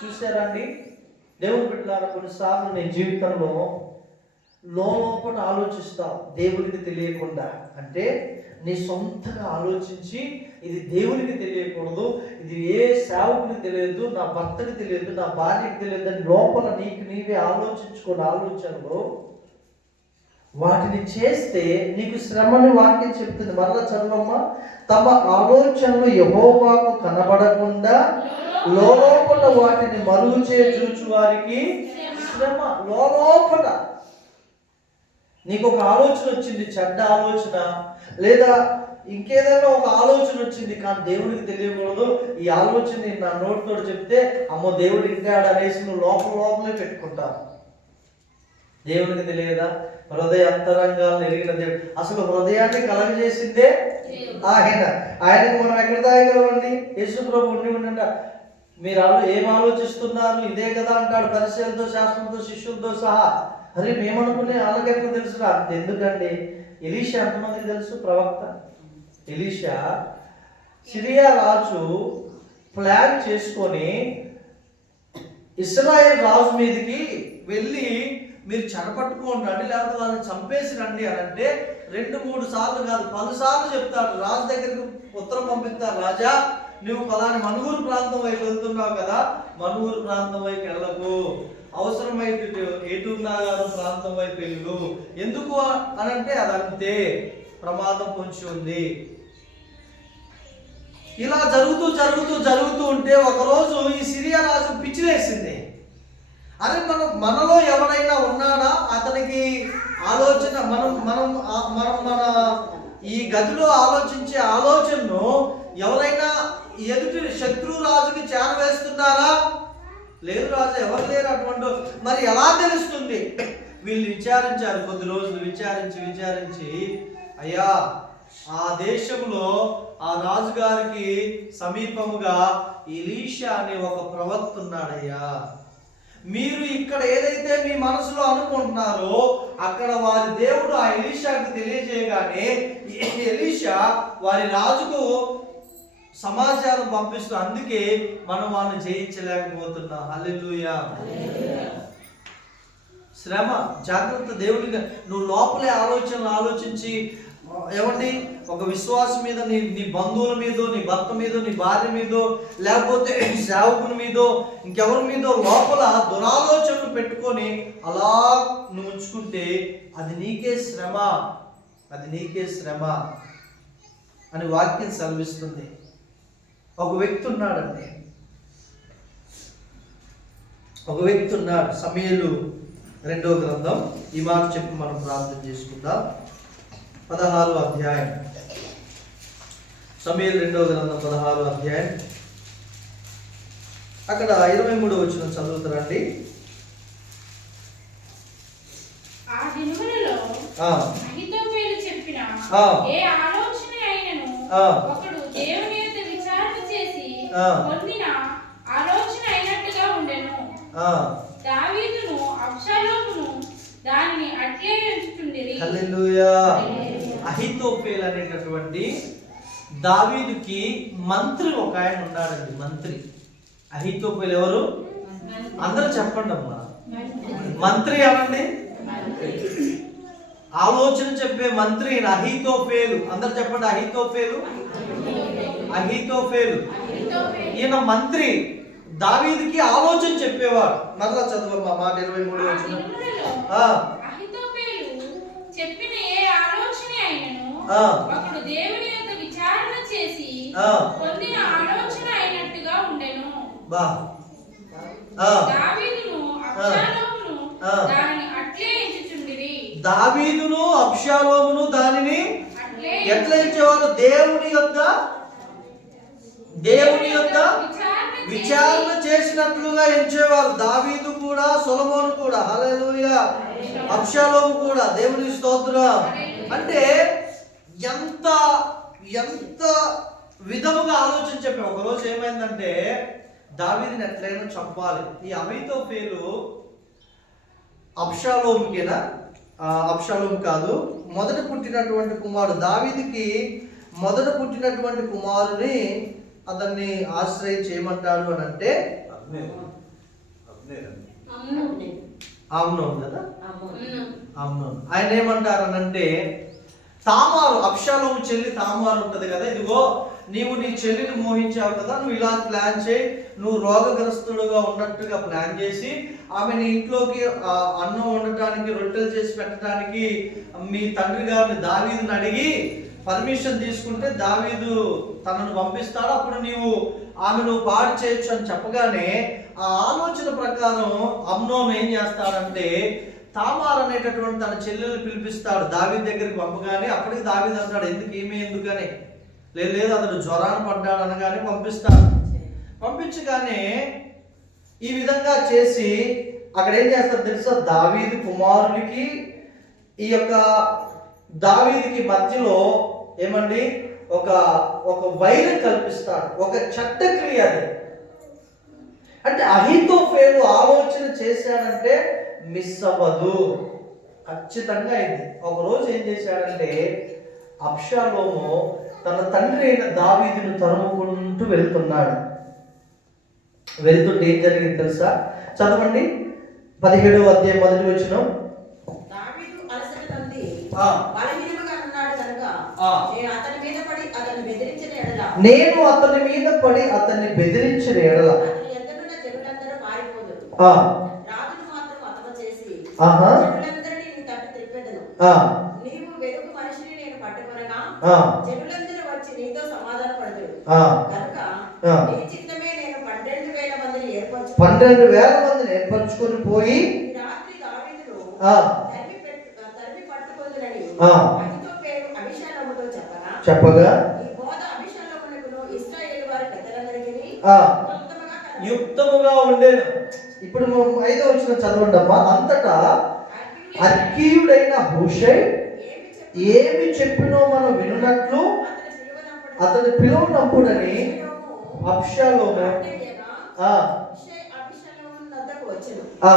చూసారండి దేవుని బిడ్డలారా, కొన్నిసార్లు నీ జీవితంలో లోపల ఆలోచిస్తావు దేవునికి తెలియకుండా. అంటే నీ సొంతగా ఆలోచించి ఇది దేవునికి తెలియకూడదు, ఇది ఏ సేవకునికి తెలియదు, నా భర్తకి తెలియదు, నా భార్యకి తెలియదు అని లోపల నీకు నీవే ఆలోచించుకున్న ఆలోచనలు వాటిని చేస్తే నీకు శ్రమని వాక్యం చెప్తుంది. మరలా చదవమ్మా. తమ ఆలోచనలు యెహోవాకు కనబడకుండా లోపల వాటిని మరుగు చూచు వారికి శ్రమ. లోపల నీకు ఒక ఆలోచన వచ్చింది, చెడ్డ ఆలోచన, లేదా ఇంకేదైనా ఒక ఆలోచన వచ్చింది, కానీ దేవుడికి తెలియకూడదు. ఈ ఆలోచన నా నోటితో చెప్తే అమ్మో దేవుడు ఇంటాడు అనేసి నువ్వు లోపలే పెట్టుకుంటావు. దేవునికి తెలియదా? హృదయ అంతరంగాలను ఎరిగిన దేవుడు. అసలు హృదయాన్ని కలగజేసిందే ఆయన. ఆయనకు మనం ఎక్కడ దాయగలమండి? యేసు ప్రభు ఉండి మీరు ఏం ఆలోచిస్తున్నారు ఇదే కదా అంటాడు పరిచయాలతో, శాస్త్రంతో, శిష్యులతో సహా. అరే మేమనుకునే వాళ్ళకెట్లా తెలుసు? అంత ఎందుకండి. ఎలీషా ఎంతమందికి తెలుసు? ప్రవక్త ఎలీషా. సిరియా రాజు ప్లాన్ చేసుకొని ఇశ్రాయేల్ రాజు మీదకి వెళ్ళి మీరు చెరపట్టుకోండి రండి, లేకపోతే వాళ్ళని చంపేసి రండి అని అంటే 2-3 సార్లు కాదు 10 సార్లు చెప్తాడు. రాజు దగ్గరికి ఉత్తరం పంపిస్తారు, రాజా నువ్వు ఫలాని మనుగురు ప్రాంతం వైపు వెళ్తున్నావు కదా, మనుగురు ప్రాంతం వైపు వెళ్ళకు, అవసరమైతే ఏటున్నాగారు ప్రాంతం వైపు వెళ్ళు. ఎందుకు అని అంటే అదంతే, ప్రమాదం పొంచి ఉంది. ఇలా జరుగుతూ జరుగుతూ జరుగుతూ ఉంటే ఒకరోజు ఈ సిరియా రాజు పిచ్చిలేసింది. అరే మనలో ఎవరైనా ఉన్నాడా అతనికి ఆలోచన, మన ఈ గదిలో ఆలోచించే ఆలోచనను ఎవరైనా ఎదుటి శత్రు రాజుకి చేరవేస్తున్నారా? లేదు రాజు, ఎవరు లేరు అటువంటి. మరి ఎలా తెలుస్తుంది? వీళ్ళు విచారించారు, కొద్ది రోజులు విచారించి అయ్యా ఆ దేశంలో ఆ రాజుగారికి సమీపముగా ఎలీషా అనే ఒక ప్రవక్త ఉన్నాడయ్యా. మీరు ఇక్కడ ఏదైతే మీ మనసులో అనుకుంటున్నారో అక్కడ వారి దేవుడు ఆ ఎలీషాకి తెలియజేయగానే ఎలీషా వారి రాజుకు సమాచారం పంపిస్తూ, అందుకే మనం వాళ్ళని జయించలేకపోతున్నాం. హల్లెలూయా. శ్రమ, జాగ్రత్త. దేవుడిగా నువ్వు లోపలే ఆలోచించి ఏమండి ఒక విశ్వాసం మీద నీ బంధువుల మీదో, నీ భర్త మీదో, నీ భార్య మీదో, లేకపోతే సేవకుని మీదో, ఇంకెవరి మీదో లోపల దురాలోచనలు పెట్టుకొని అలా నువ్వు ఉంచుకుంటే అది నీకే శ్రమ అని వాక్యం సెలవిస్తుంది. ఒక వ్యక్తి ఉన్నాడు. సమూయేలు 2వ గ్రంథం ఈ మాట చెప్పి మనం ప్రార్థన చేసుకుందాం. 16వ అధ్యాయం, సమూయేలు 2వ గ్రంథం 16వ అధ్యాయం, అక్కడ 23వ వచనం చదువుతారండి. ఆ దినములలో అహీతోఫెలు చెప్పిన ఏ ఆలోచన అయినను ఒకడు దేవుని యొద్ద విచారణ చేసి పొందిన ఆలోచన అయినట్టుగా ఉండెను. దావీదును అబ్షాలోమును దానిని అట్లే ఎంచుచుండిరి. హల్లెలూయా. అహీతోఫెలు అనేటటువంటి దావీదుకి మంత్రి ఒక ఆయన ఉన్నాడండి. మంత్రి అహీతోఫెలు ఎవరు? అందరూ చెప్పండి అమ్మా. మంత్రి అనండి. ఆలోచన చెప్పే మంత్రి అహీతోఫెలు. అందరు చెప్పండి, అహీతోఫెలు. ఈయన మంత్రి, దావీదుకి ఆలోచన చెప్పేవాడు. మరలా చదువమ్మా మాట 23వ వచనం. అహీతోఫెలు చెప్పిన ఏ ఆలోచన అయినను ఒకడు దేవుని యొద్ద విచారణ చేసి పొందిన ఆలోచన అయినట్టుగా ఉండెను. దావీదును అబ్షాలోమును దానిని అట్లే ఎంచుచుండిరి. దావీదును అబ్షాలోమును దానిని ఎట్లా ఎంచేవారు? దేవుని యొద్ద విచారణ చేసినట్లుగా ఎంచేవారు. దావీదు కూడా, సొలొమోను కూడా. హల్లెలూయా. అబ్షాలోము కూడా. దేవుని స్తోత్రం. అంటే ఎంత విధముగా ఆలోచన చెప్పే. ఒకరోజు ఏమైందంటే దావీదుని ఎట్లయినా చంపాలి. ఈ అహీతోఫెలు అబ్షాలోము కాదు, మొదట పుట్టినటువంటి కుమారుడు. దావీదుకి మొదట పుట్టినటువంటి కుమారుని అతన్ని ఆశ్రయించి ఏమంటాడు అని అంటే అమ్నోను కదా. అమ్నోను. ఆయన ఏమంటారు అని అంటే తామారు, అబ్షాలోము చెల్లి తామారు ఉంటది కదా, ఇదిగో నీవు నీ చెల్లిని మోహించావు కదా, నువ్వు ఇలా ప్లాన్ చేయి, నువ్వు రోగగ్రస్తుడుగా ఉన్నట్టుగా ప్లాన్ చేసి ఆమె నీ ఇంట్లోకి అన్నం వండటానికి, రొట్టెలు చేసి పెట్టడానికి మీ తండ్రి గారిని దావీదుని అడిగి పర్మిషన్ తీసుకుంటే దావీదు తనను పంపిస్తాడు, అప్పుడు నువ్వు పాడు చేయొచ్చు అని చెప్పగానే ఆ ఆలోచన ప్రకారం అమ్నోను ఏం చేస్తాడంటే తామార్ అనేటటువంటి తన చెల్లెల్ని పిలిపిస్తాడు. దావీదు దగ్గరికి పంపగానే అప్పటికి దావీదు అంటాడు, ఎందుకని లేదు అతడు జ్వరాన పడ్డాడు అనగానే పంపించగానే ఈ విధంగా చేసి అక్కడ ఏం చేస్తారు తెలుసా? దావీదు కుమారునికి ఈ యొక్క దావీదుకి మధ్యలో ఏమండి ఒక వైరం కల్పిస్తాడు. ఒక చట్టక్రియ అది. అంటే అహీతోఫెలు ఆలోచన చేశాడంటే మిస్ అవ్వదు, ఖచ్చితంగా అయింది. ఒకరోజు ఏం చేశాడంటే అబ్షాలోము తన తండ్రి అయిన దావీదును తరుముకుంటూ వెళ్తుంటే ఏం జరిగింది తెలుసా? చదవండి. 17వ అధ్యాయం మొదటి వచనం. దావీదు అలసట నంది ఆ. బలహీనముగా ఉన్నాడు కనుక ఆ. నేను అతని మీద పడి అతన్ని బెదిరించిన ఎడల నేను అతని మీద పడి అతన్ని బెదిరించిన ఎడల అతని ఎద్దరున్న జనులందరూ పారిపోదురు. ఆ. రాజును మాత్రం హతమ చేసి ఆహా. జనులందరినీ నీ తట్టు త్రిప్పెదను. ఆ. నీవు వెదుకు మనిషిని నేను పట్టుకొనగా ఆ. జనులందరూ వచ్చి నీతో సమాధాన పడదురు. ఆ. కనుక ఆ. నీ చిత్తమే నేను 12,000 మందిని ఏర్పరచు 12,000 మందిని ఏర్పరచుకొని పోయి ఈ రాత్రి దావీదును ఆ. తరిమి పట్టుకొందునని ఆ. అహీతోఫెలు అబీషాలోముతో చెప్పగా ఈ బోధ అబీషాలోమునకును ఇశ్రాయేలు వారి పెద్దలందరికీ ఆ. యుక్తముగా కనబడింది. యుక్తముగా ఉండేను. ఇప్పుడు 5వ వచనం చదవండి అమ్మా. అంతటా అర్కీయుడైన హూషై ఏమి చెప్పినో మనం వినున్నట్లు అతని పిలువనప్పుడని అబ్షాలోము ఆ. ఆ.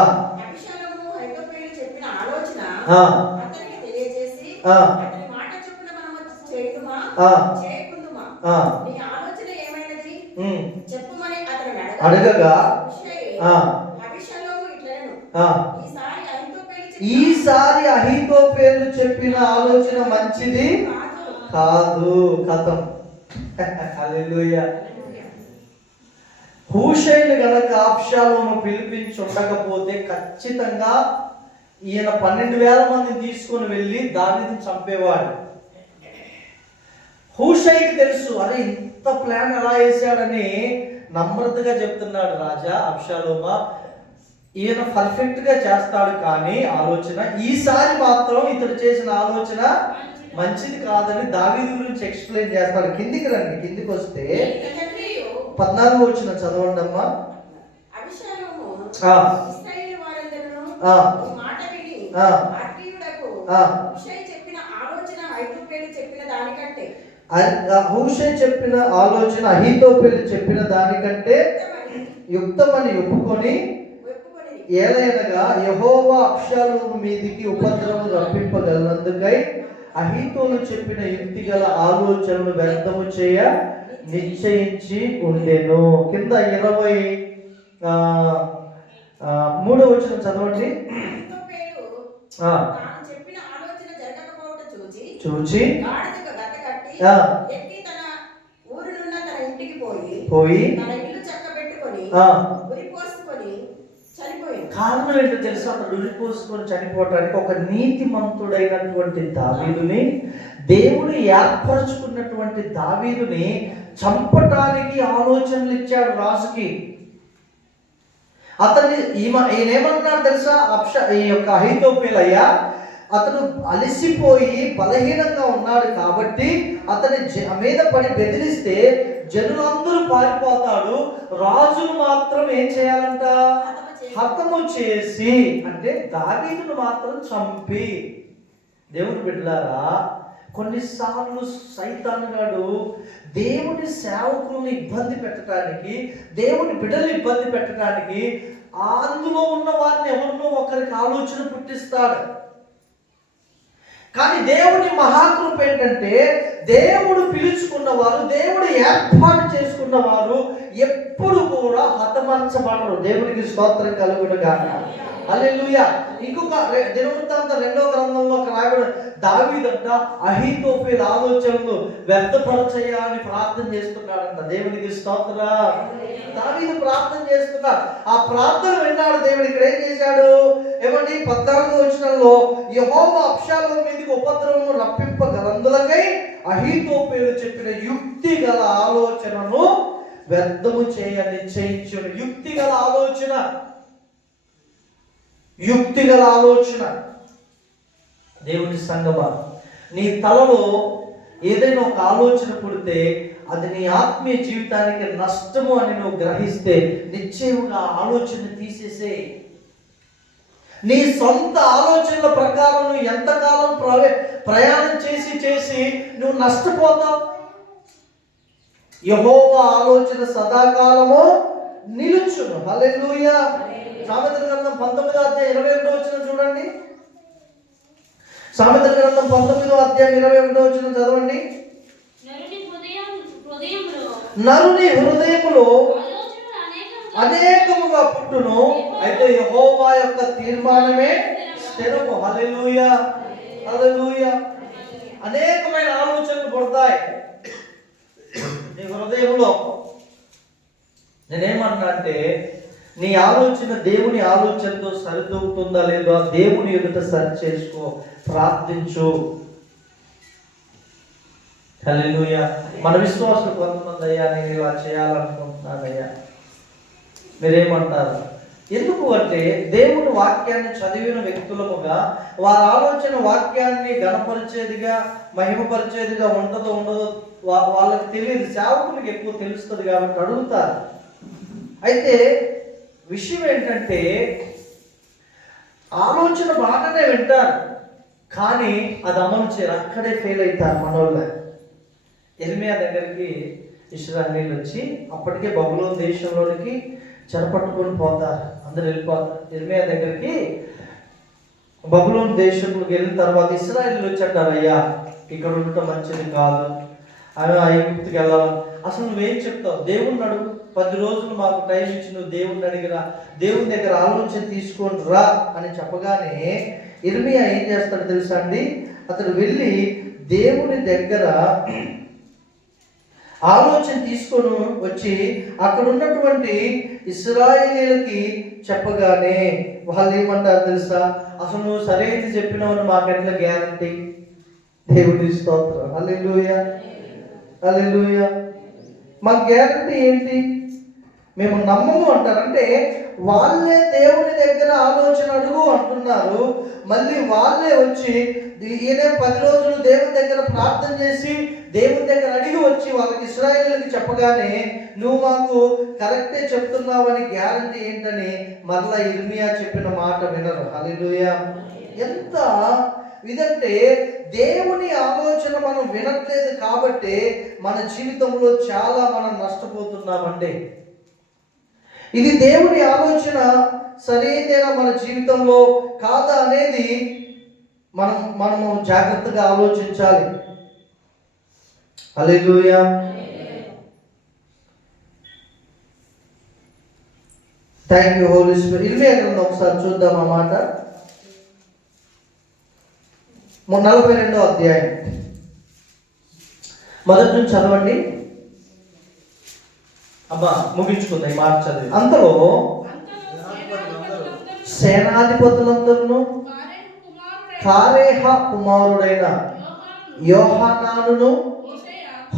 చెప్పిన ఆలోచన ఆ. అతనికి తెలియజేసి ఆ. అతని మాట చొప్పున మనము చేయుదుమా ఆ. చేయకుందుమా ఆ. నీ ఆలోచన ఏమైనది ఉమ్. చెప్పుమని అతని అడగగా ఆ. అబీషాలోము ఇట్లనెను ఆ. ఈసారి అహీతోఫెలు చెప్పిన ఆలోచన మంచిది కాదు. కథం. హల్లెలూయా. హూషైని గనక అబ్షాలోము పిలిపించి ఉండకపోతే ఖచ్చితంగా ఈయన 12,000 మందిని తీసుకొని వెళ్ళి దావీదుని చంపేవాడు. హూషైకి తెలుసు, అరే ఇంత ప్లాన్ ఎలా వేసాడని నమ్రతగా చెప్తున్నాడు. రాజా అబ్షాలోమా, ఈయన పర్ఫెక్ట్ గా చేస్తాడు, కానీ ఆలోచన ఈసారి మాత్రం ఇతడు చేసిన ఆలోచన మంచిది కాదని దావీదు గురించి ఎక్స్ప్లెయిన్ చేస్తాడు. కిందికి రండి. కిందికి వస్తే 14వ వచనం చదవండి అమ్మా. అబీషాలోము ఆ. ఇశ్రాయేలు వారందరూ ఆ. ఈ మాట విని ఆ. అర్కీయుడకు ఆ. హూషై చెప్పిన ఆలోచన అహీతోఫెలు చెప్పిన దానికంటే హూషై చెప్పిన ఆలోచన అహీతోఫెలు చెప్పిన దానికంటే యుక్తమని ఒప్పుకొని ఏలైనగా యెహోవా అబ్షాలోము మీదికి ఉపద్రవం రప్పింపగలనందుకై అహీతోలు చెప్పిన యుక్తి గల ఆలోచనను వ్యర్థము చేయ నిశ్చయించి ఉండెను. కింద 23వ వచనం చదవండి. అహీతోఫెలు ఆ. తాను చెప్పిన ఆలోచన జరగకపోవట చూచి గాడిదకు గత కట్టి ఆ. ఎక్కి తన ఊరినున్న తన ఇంటికి పోయి తన ఇల్లు చక్కబెట్టుకొని ఆ. ఉరి పోసుకొని చనిపోయాడు. కారణం ఏంటో తెలుసా? అతడు ఉరిపోసుకొని చనిపోవటానికి ఒక నీతిమంతుడైనటువంటి దావీదుని, దేవుడు ఏర్పరచుకున్నటువంటి దావీదుని చంపటానికి ఆలోచనలు ఇచ్చాడు రాజుకి. అతన్ని ఈయనేమన్నాడు తెలుసా? ఈ యొక్క అహీతోఫెలయ్యా, అతను అలసిపోయి బలహీనంగా ఉన్నాడు కాబట్టి అతని మీద పడి బెదిరిస్తే జనులందరూ పారిపోతాడు, రాజును మాత్రం ఏం చేయాలంట? హతము చేసి, అంటే దావీదును మాత్రం చంపి. దేవుని బిడ్డలారా, కొన్నిసార్లు సైతాను గాడు దేవుని సేవకులను ఇబ్బంది పెట్టడానికి, దేవుని బిడ్డలు ఇబ్బంది పెట్టడానికి అందులో ఉన్న వారిని ఎవరినో ఒకరికి ఆలోచన పుట్టిస్తాడు. కానీ దేవుని మహాకృప ఏంటంటే, దేవుడు పిలుచుకున్న వారు, దేవుడు ఏర్పాటు చేసుకున్న వారు ఎప్పుడు కూడా హతమార్చబడరు. దేవునికి స్తోత్రం కలుగును గాక. హల్లెలూయా. ఇంకొక దినవృత్తాంతం 2వ గ్రంథంలో రాయబడిన దావీదంట అహీతోఫెలు ఆలోచనలు వ్యర్థపరచయ్యా అని ప్రార్థన చేస్తున్నాడంట. దేవునికి స్తోత్రం. దావీదు ప్రార్థన చేస్తున్నాడు. ఆ ప్రార్థన విన్నాడు దేవుడు. ఇక్కడ ఏం చేశాడు? ఏమండి 14వ వచనంలో యెహోవా అబ్షాలోము మీదకి ఉపద్రవము రప్పింపగలందులకై అహీతోఫెలు చెప్పిన యుక్తి గల ఆలోచనను వ్యర్థము చేయ నిశ్చయించును. యుక్తి గల ఆలోచన, యుక్తి గల ఆలోచన. దేవుని సంగమా, నీ తలలో ఏదైనా ఒక ఆలోచన పుడితే అది నీ ఆత్మీయ జీవితానికి నష్టము అని నువ్వు గ్రహిస్తే నిశ్చయముగా ఆలోచన తీసేసే. నీ సొంత ఆలోచనల ప్రకారం నువ్వు ఎంతకాలం ప్రయాణం చేసి నువ్వు నష్టపోతావు. యెహోవా ఆలోచన సదాకాలము నిలుచును. హల్లెలూయా. సామెతల గ్రంథం 19వ అధ్యాయం 21వ వచనం చూడండి. సామెతల గ్రంథం 19వ అధ్యాయం 21వ వచనం చదవండి. నరుని హృదయములో అనేకముగా పుట్టును, అయితే యెహోవా యొక్క తీర్మానమే స్థిరము. హల్లెలూయా, హల్లెలూయా. అనేకమైన ఆలోచనలు పడతాయి నీ హృదయంలో. నేనేమన్నా అంటే నీ ఆలోచన దేవుని ఆలోచనతో సరితూగుతుందా లేదో దేవుని ఎదుట సరి చేసుకో, ప్రార్థించు. హల్లెలూయా. మన విశ్వాసులు కొంతమంది, అయ్యా నేను ఇలా చేయాలనుకుంటున్నానయ్యా, మీరేమంటారు? ఎందుకు అంటే దేవుని వాక్యాన్ని చదివిన వ్యక్తులముగా వారి ఆలోచన వాక్యాన్ని గణపరిచేదిగా మహిమపరిచేదిగా ఉండదో వాళ్ళకి తెలియదు. సేవకునికి ఎక్కువ తెలుస్తుంది కాబట్టి అడుగుతారు. అయితే విషయం ఏంటంటే ఆలోచన బాగానే వింటారు, కానీ అది అమలు చేయరు. అక్కడే ఫెయిల్ అవుతారు మనోళ్ళ. ఇర్మియా దగ్గరికి ఇశ్రాయేలీయులు వచ్చి అప్పటికే బబులోను దేశంలోనికి చెరపట్టుకొని పోతారు, అందరు వెళ్ళిపోతారు. ఇర్మియా దగ్గరికి బబులోను దేశంలోకి వెళ్ళిన తర్వాత ఇశ్రాయేలీయులు వచ్చి అంటారు, అయ్యా ఇక్కడ ఉండటం మంచిది కాదు, అవి ఐగుప్తుకి వెళ్ళాలి. అసలు నువ్వేం చెప్తావు? దేవుణ్ణి అడుగు, 10 రోజులు మాకు టైం ఇచ్చి నువ్వు దేవుణ్ణి అడిగిరా, దేవుని దగ్గర ఆలోచన తీసుకొని రా అని చెప్పగానే ఇర్మియా ఏం చేస్తాడో తెలుసా అండి? అతడు వెళ్ళి దేవుని దగ్గర ఆలోచన తీసుకొని వచ్చి అక్కడ ఉన్నటువంటి ఇశ్రాయేలీయులకి చెప్పగానే వాళ్ళు ఏమంటారు తెలుసా? అసలు నువ్వు సరైనది చెప్పినావని మాకెట్లా గ్యారంటీ? దేవుడి స్తోత్రం. హల్లెలూయా, హల్లెలూయా. మా గ్యారంటీ ఏంటి? మేము నమ్మము అంటారు. అంటే వాళ్ళే దేవుని దగ్గర ఆలోచన అడుగు అంటున్నారు, మళ్ళీ వాళ్ళే వచ్చి ఈయన 10 రోజులు దేవుని దగ్గర ప్రార్థన చేసి దేవుని దగ్గర అడిగి వచ్చి వాళ్ళకి ఇశ్రాయేలీయులకి చెప్పగానే నువ్వు మాకు కరెక్టే చెప్తున్నావని గ్యారంటీ ఏంటని మరలా ఇర్మియా చెప్పిన మాట వినరు. హల్లెలూయా. ఎంత ఇదంటే దేవుని ఆలోచన మనం వినట్లేదు కాబట్టి మన జీవితంలో చాలా మనం నష్టపోతున్నామండి. ఇది దేవుని ఆలోచన సరైన మన జీవితంలో కాదా అనేది మనము జాగ్రత్తగా ఆలోచించాలి. Hallelujah. Thank you holy spirit. Irmiya గ్రంథం ఒకసారి చూద్దాం ఆ మాట. 42వ అధ్యాయం మొదటి నుంచి చదవండి. అబ్బా ముగించుకుందాం ఈ మాట చదివి. అంతలో సేనాధిపతులందరూ కారేహ కుమారుడైన యోహానానును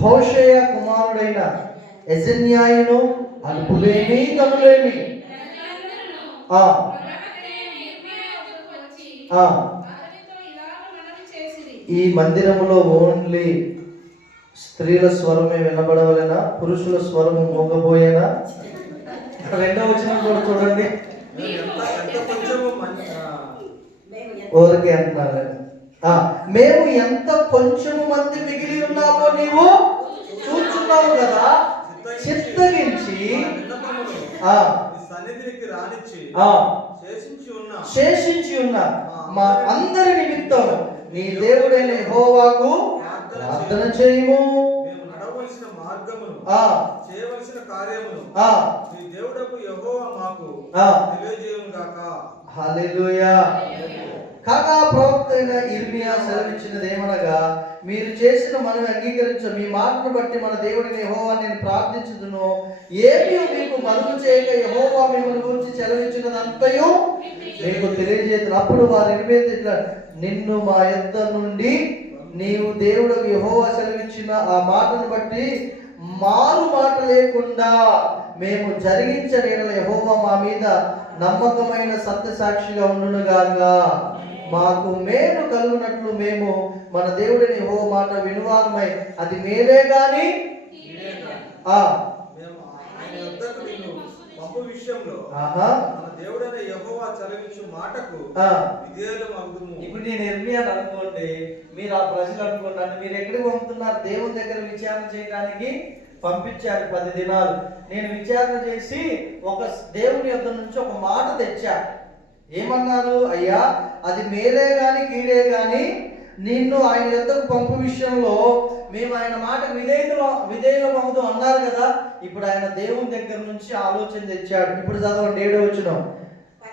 హోషేయ కుమారుడైన యెజన్యాయును అల్పులేమి కనులేమి ఈ మందిరములో ఓన్లీ స్త్రీల స్వరమే వినబడవలెనా, పురుషుల స్వరము మోగబోయేనా? రెండవ వచనం కూడా చూడండి. ఊరికే అంటున్నారు, మేము ఎంత కొంచెము మంది మిగిలి ఉన్నామో నీవు చూస్తున్నావు కదా, చిత్తగించి శేషించి ఉన్న మా అందరి నిమిత్తం నీ దేవుడైన యెహోవాకు ప్రార్థన చేయము. నడవలసిన మార్గమును చేయవలసిన కార్యమును నీ దేవుడకు యెహోవా మాకు తెలియజేయును గాక. హల్లెలూయా. కాగా ప్రవక్త అయిన ఇర్మియా సెలవిచ్చినది ఏమనగా, మీరు చేసిన మనం అంగీకరించు, మీ మాటను బట్టి మన దేవుడిని యెహోవా నేను ప్రార్థించుదును, ఏమీ మీకు మరుగు చేయక యెహోవా మిమ్మల్ని గురించి సెలవిచ్చినదంతయు మీకు తెలియజేతును. అప్పుడు వారు ఇర్మియా, నిన్ను మా యొద్ద నుండి నీవు దేవుడు యెహోవా సెలవిచ్చిన ఆ మాటను బట్టి మారు మాట లేకుండా మేము జరిగించని యెహోవా మా మీద నమ్మకమైన సత్యసాక్షిగా ఉండునుగాక. మాకు మేలు కలుగునట్లు మేము మన దేవుడిని యెహోవా మాట వినువారమై అది మేలే గాని దేవుడైన యెహోవా సెలవిచ్చు మాటకు విధేయులమగుదుము. ఇప్పుడు నేను ఇర్మియా అనుకోండి, మీరు ఆ ప్రజలు అనుకోండి, అంటే మీరు ఎక్కడికి పంపుతున్నారు? దేవుని దగ్గర విచారణ చేయడానికి పంపించారు 10 దినాలు. నేను విచారణ చేసి ఒక దేవుని యొద్ద నుంచి ఒక మాట తెచ్చా. ఏమన్నారు? అయ్యా అది మేలే గాని కీడే గాని నిన్ను ఆయన యొద్దకు పంపు విషయంలో మేము ఆయన మాటకు విధేయులమవుతూ అన్నారు కదా. ఇప్పుడు ఆయన దేవుని దగ్గర నుంచి ఆలోచన తెచ్చాడు. ఇప్పుడు చదవండి 7వ వచనం.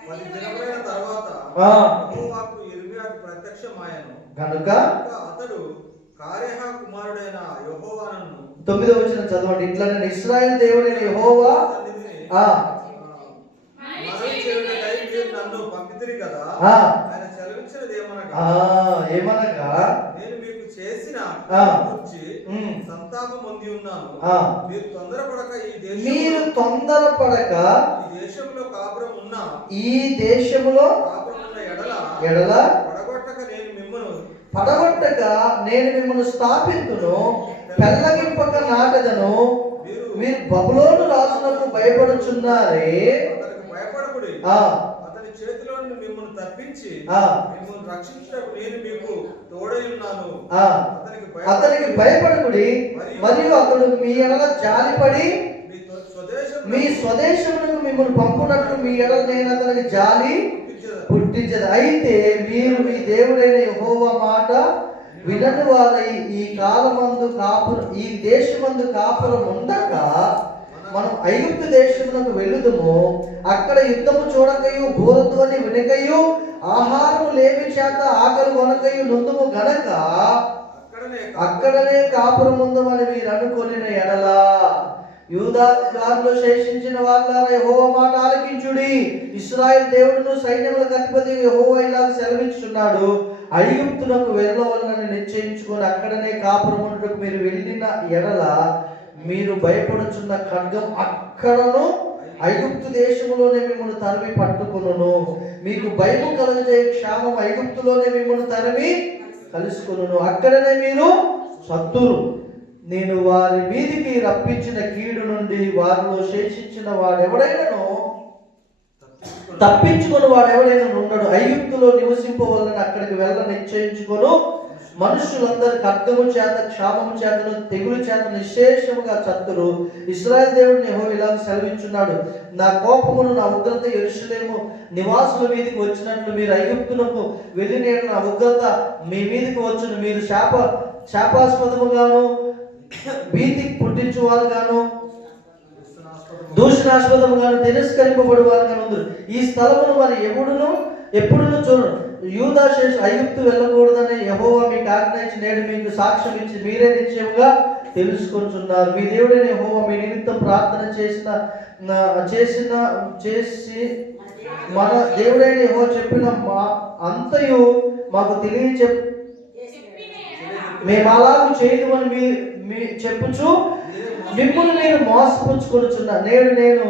10 దినములైన తర్వాత యెహోవాకు యిర్మీయాకు ప్రత్యక్షమాయెను. కనుక అతడు కారేహ కుమారుడైన యెహోవాను 9వ వచనం చదవండి. ఇట్లా నేను ఇశ్రాయేలు దేవుడైన యెహోవా మనవి చేయుటకై మీరు నన్ను పంపితిరి కదా. ఆయన సెలవిచ్చినది ఏమనగా నేను మీకు చేసిన గురించి సంతాపం పొంది ఉన్నాను. మీరు తొందరపడక ఈ దేశంలో కాపురం ఉన్న ఎడల పడగొట్టక నేను మిమ్మల్ని స్థాపించును, పెళ్ళగింపక నాటదను. మీరు బబులోను రాజులకు భయపడుచున్నారే. భయపడకుడి, అతని చేతిలో మిమ్మల్ని తప్పించి మిమ్మల్ని రక్షించుటకు నేను మీకు తోడై ఉన్నాను. అతనికి భయపడకుడి, మరియు అతడు మీ ఎడల జాలిపడి మీ స్వదేశములకు మిమ్మల్ని పంపునట్లు మీ ఎడల నేను అతనికి జాలి పుట్టించదు. అయితే మీరు మీ దేవుడైన యెహోవా మాట వినని వారై ఈ దేశమందు కాపురం ఉండక మనం ఐగుప్తు దేశమునకు వెళ్ళుదుము. అక్కడ యుద్ధము చూడకయు, బోరధ్వని వినకయు, ఆహారము లేమి చేత ఆకలి కొనకయు నొందుము గనక అక్కడనే కాపురం ఉందమని మీరు అనుకొనిన ఎడలా యూదా వారిలో శేషించిన వారులారా యెహోవా మాట ఆలకించుడి. ఇశ్రాయేలు దేవుడును సైన్యములకు అధిపతి యెహోవా ఇలా సెలవిస్తున్నాడు, ఐగుప్తునకు వెళ్ళవలనని నిశ్చయించుకొని అక్కడనే కాపురం ఉండుటకు మీరు వెళ్ళిన ఎడల మీరు భయపడుచున్న ఖడ్గం అక్కడను ఐగుప్తు దేశములోనే మిమ్మల్ని తరిమి పట్టుకొనును. మీకు భయము కలుగజే క్షామం ఐగుప్తులోనే మిమ్మల్ని తరిమి కలుసుకొనును. అక్కడనే మీరు సత్తురు. నేను వారి మీదికి రప్పించిన కీడు నుండి వారిలో శేషించిన వాడెవడైనను తప్పించుకొని వాడెవడైనా ఉండడు. ఐగుప్తులో నివసింపవలనని అక్కడికి వెళ్ళ నిశ్చయించుకొను మనుషులందరూ ఖడ్గము చేత, క్షామము చేతను, తెగులు చేత నిశ్శేషముగా చత్తురు. ఇశ్రాయేలు దేవుడిని యెహోవా ఇలా సెలవించున్నాడు, నా కోపమును, నా ఉగ్రత యెరూషలేము నివాసుల మీదకి వచ్చినట్లు మీరు ఐగుప్తునకు వెళ్ళిన నా ఉగ్రత మీ మీదకి వచ్చును. మీరు శాపాస్పదముగాను, భీతి పుట్టించువారుగాను, దూషణాస్పదముగాను, తిరస్కరింపబడి వారుగాను ఈ స్థలమును మరి ఎప్పుడును చూడరు. యూదా శేష ఐగుప్తు వెళ్ళకూడదని యెహోవా మీకు ఆజ్ఞాయించి నేడు మీకు సాక్ష్యం ఇచ్చి మీరే నిశ్చయముగా తెలుసుకుంటున్నారు. మీ దేవుడైన యెహోవా మీ నిమిత్తం ప్రార్థన చేసి మన దేవుడైన యెహోవా చెప్పిన అంతయు మాకు మేము అలాగూ చేయమని మీ చెప్పుచు మిమ్మల్ని నేను మోసపుచ్చుకొనుచున్నా. నేడు నేను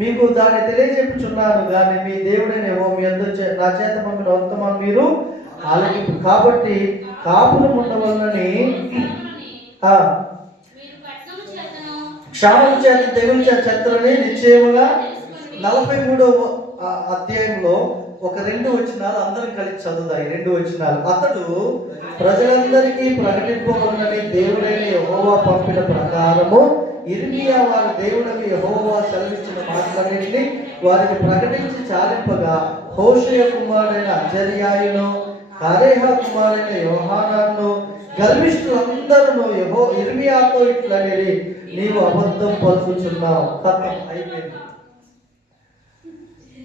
మీకు దాన్ని తెలియజెప్పుచున్నాను కానీ మీ దేవుడైన యెహోవా మీ అందరూ నా చేత పంపిన వర్తమానం మీరు ఆలకింపు. కాబట్టి కాపురం ఉండవలనని క్షామము చేత, తెగులు చేత చెత్తలని నిశ్చయముగా 43వ అధ్యాయంలో ఒక 2 వచనాలు అందరం కలిసి చదువుతాయి. 2 వచనాలు. అతడు ప్రజలందరికీ ప్రకటింపవలనని దేవుడైన యెహోవా పంపిన ప్రకారము యిర్మీయా వారి దేవుడైన యెహోవా సెలవిచ్చిన మాటలన్నిటిని వారికి ప్రకటించి చాలింపగా హోషేయ కుమారుడైన అజర్యాయును, కారేహ కుమారుడైన యోహానాను గర్విష్ఠులందరూ యిర్మీయాతో ఇట్లనిరి, నీవు అబద్ధం పలుకుచున్నావు. కథం అయిపోయింది.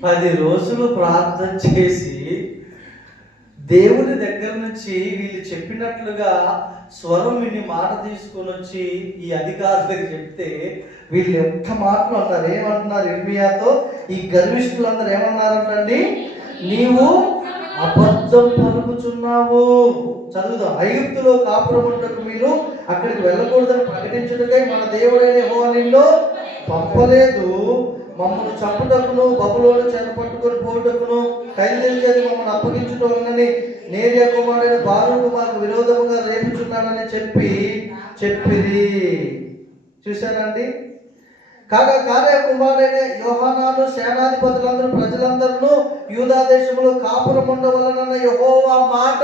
10 రోజులు ప్రార్థన చేసి దేవుని దగ్గర నుంచి వీళ్ళు చెప్పినట్లుగా స్వరం విని మాట తీసుకొని వచ్చి ఈ అధికారులకు చెప్తే వీళ్ళు ఎంత మాటలు అన్నారు. ఏమంటున్నారు యిర్మీయాతో? ఈ గర్విష్ఠులందరూ ఏమన్నారంటండి? నీవు అబద్ధం పలుకుచున్నావు. చదువుదాం. ఐగుప్తులో కాపురం ఉండకు మీరు అక్కడికి వెళ్ళకూడదని ప్రకటించుటకై మన దేవుడైన యెహోవా నిన్ను పంపలేదు. మమ్మల్ని చంపుటకును, బబులోను చేత పట్టుకొని పోటుకును, ఖైదీల చేత మమ్మల్ని అప్పగించుటోనని నేరియా కుమారుడైన బారూకు మాకు విరోధముగా రేపుచున్నాడని చెప్పిరి. చూశారండి? కాగా కారేహ కుమారుడైన యోహానాను సేనాధిపతులందరూ ప్రజలందరూ యూదా దేశంలో కాపురం ఉండవలనన్న యెహోవా మాట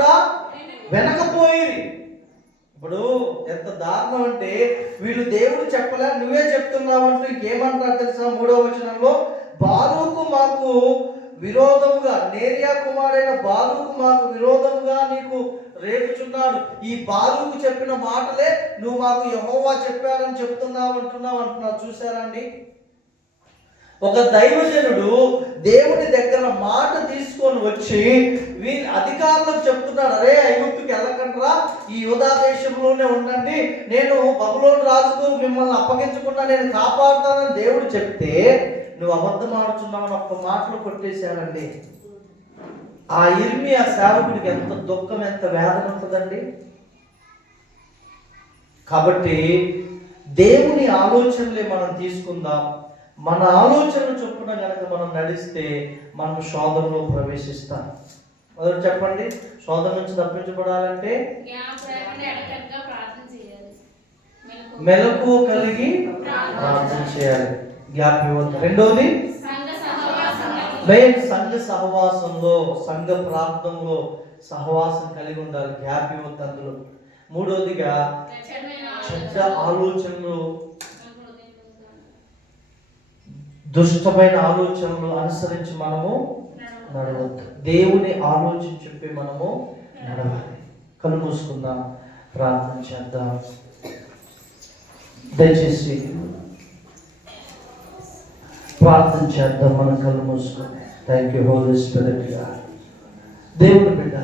వెనకపోయి. ఇప్పుడు ఎంత దారుణం అంటే వీళ్ళు దేవుడు చెప్పలే, నువ్వే చెప్తున్నావు అంటూ ఇంకేమంటారు తెలుసా? 3వ వచనంలో బారూకు మాకు విరోధముగా, నేరియా కుమారుడైన బాలుకు మాకు విరోధముగా నీకు రేపుచున్నాడు. ఈ బాలుకు చెప్పిన మాటలే నువ్వు మాకు యెహోవా చెప్పాడని చెప్తున్నావు అంటున్నావు. చూసారండి, ఒక దైవజనుడు దేవుని దగ్గర మాట తీసుకొని వచ్చి వీరి అధికారులకు చెప్తున్నాడు, అరే ఐగుప్తుకి వెళ్ళకండ్రా, ఈ యూదా దేశంలోనే ఉండండి, నేను బబులోను రాజుకు మిమ్మల్ని అప్పగించకుండా నేను కాపాడుతానని దేవుడు చెప్తే నువ్వు అబద్ధం ఆడుతున్నావు ఒక్క మాటలు కొట్టేశానండి. ఆ ఇర్మియా సేవకుడికి ఎంత దుఃఖం, ఎంత వేదన ఉంటుందండి. కాబట్టి దేవుని ఆలోచనలే మనం తీసుకుందాం. మన ఆలోచనలు చొప్పున కనుక మనం నడిస్తే మనం శోధనలో ప్రవేశిస్తాం. మొదటి చెప్పండి, శోధన నుంచి తప్పించబడాలంటే మెలకువ కలిగి ప్రార్థన చేయాలి, జ్ఞాపకం. రెండోది సంఘ సహవాసంలో, సంఘ ప్రార్థనలో సహవాసం కలిగి ఉండాలి, జ్ఞాపకం అందులో. మూడోదిగా చెడ్డ ఆలోచనలు, దుష్టమైన ఆలోచనలు అనుసరించి మనము నడవద్దు. దేవుని ఆలోచన చెప్పి మనము నడవాలి. కళ్ళు మూసుకుందాం, ప్రార్థన చేద్దాం. దయచేసి ప్రార్థన చేద్దాం, మన కళ్ళు మూసుకుందాం. Thank you holy spirit. దేవుని బిడ్డ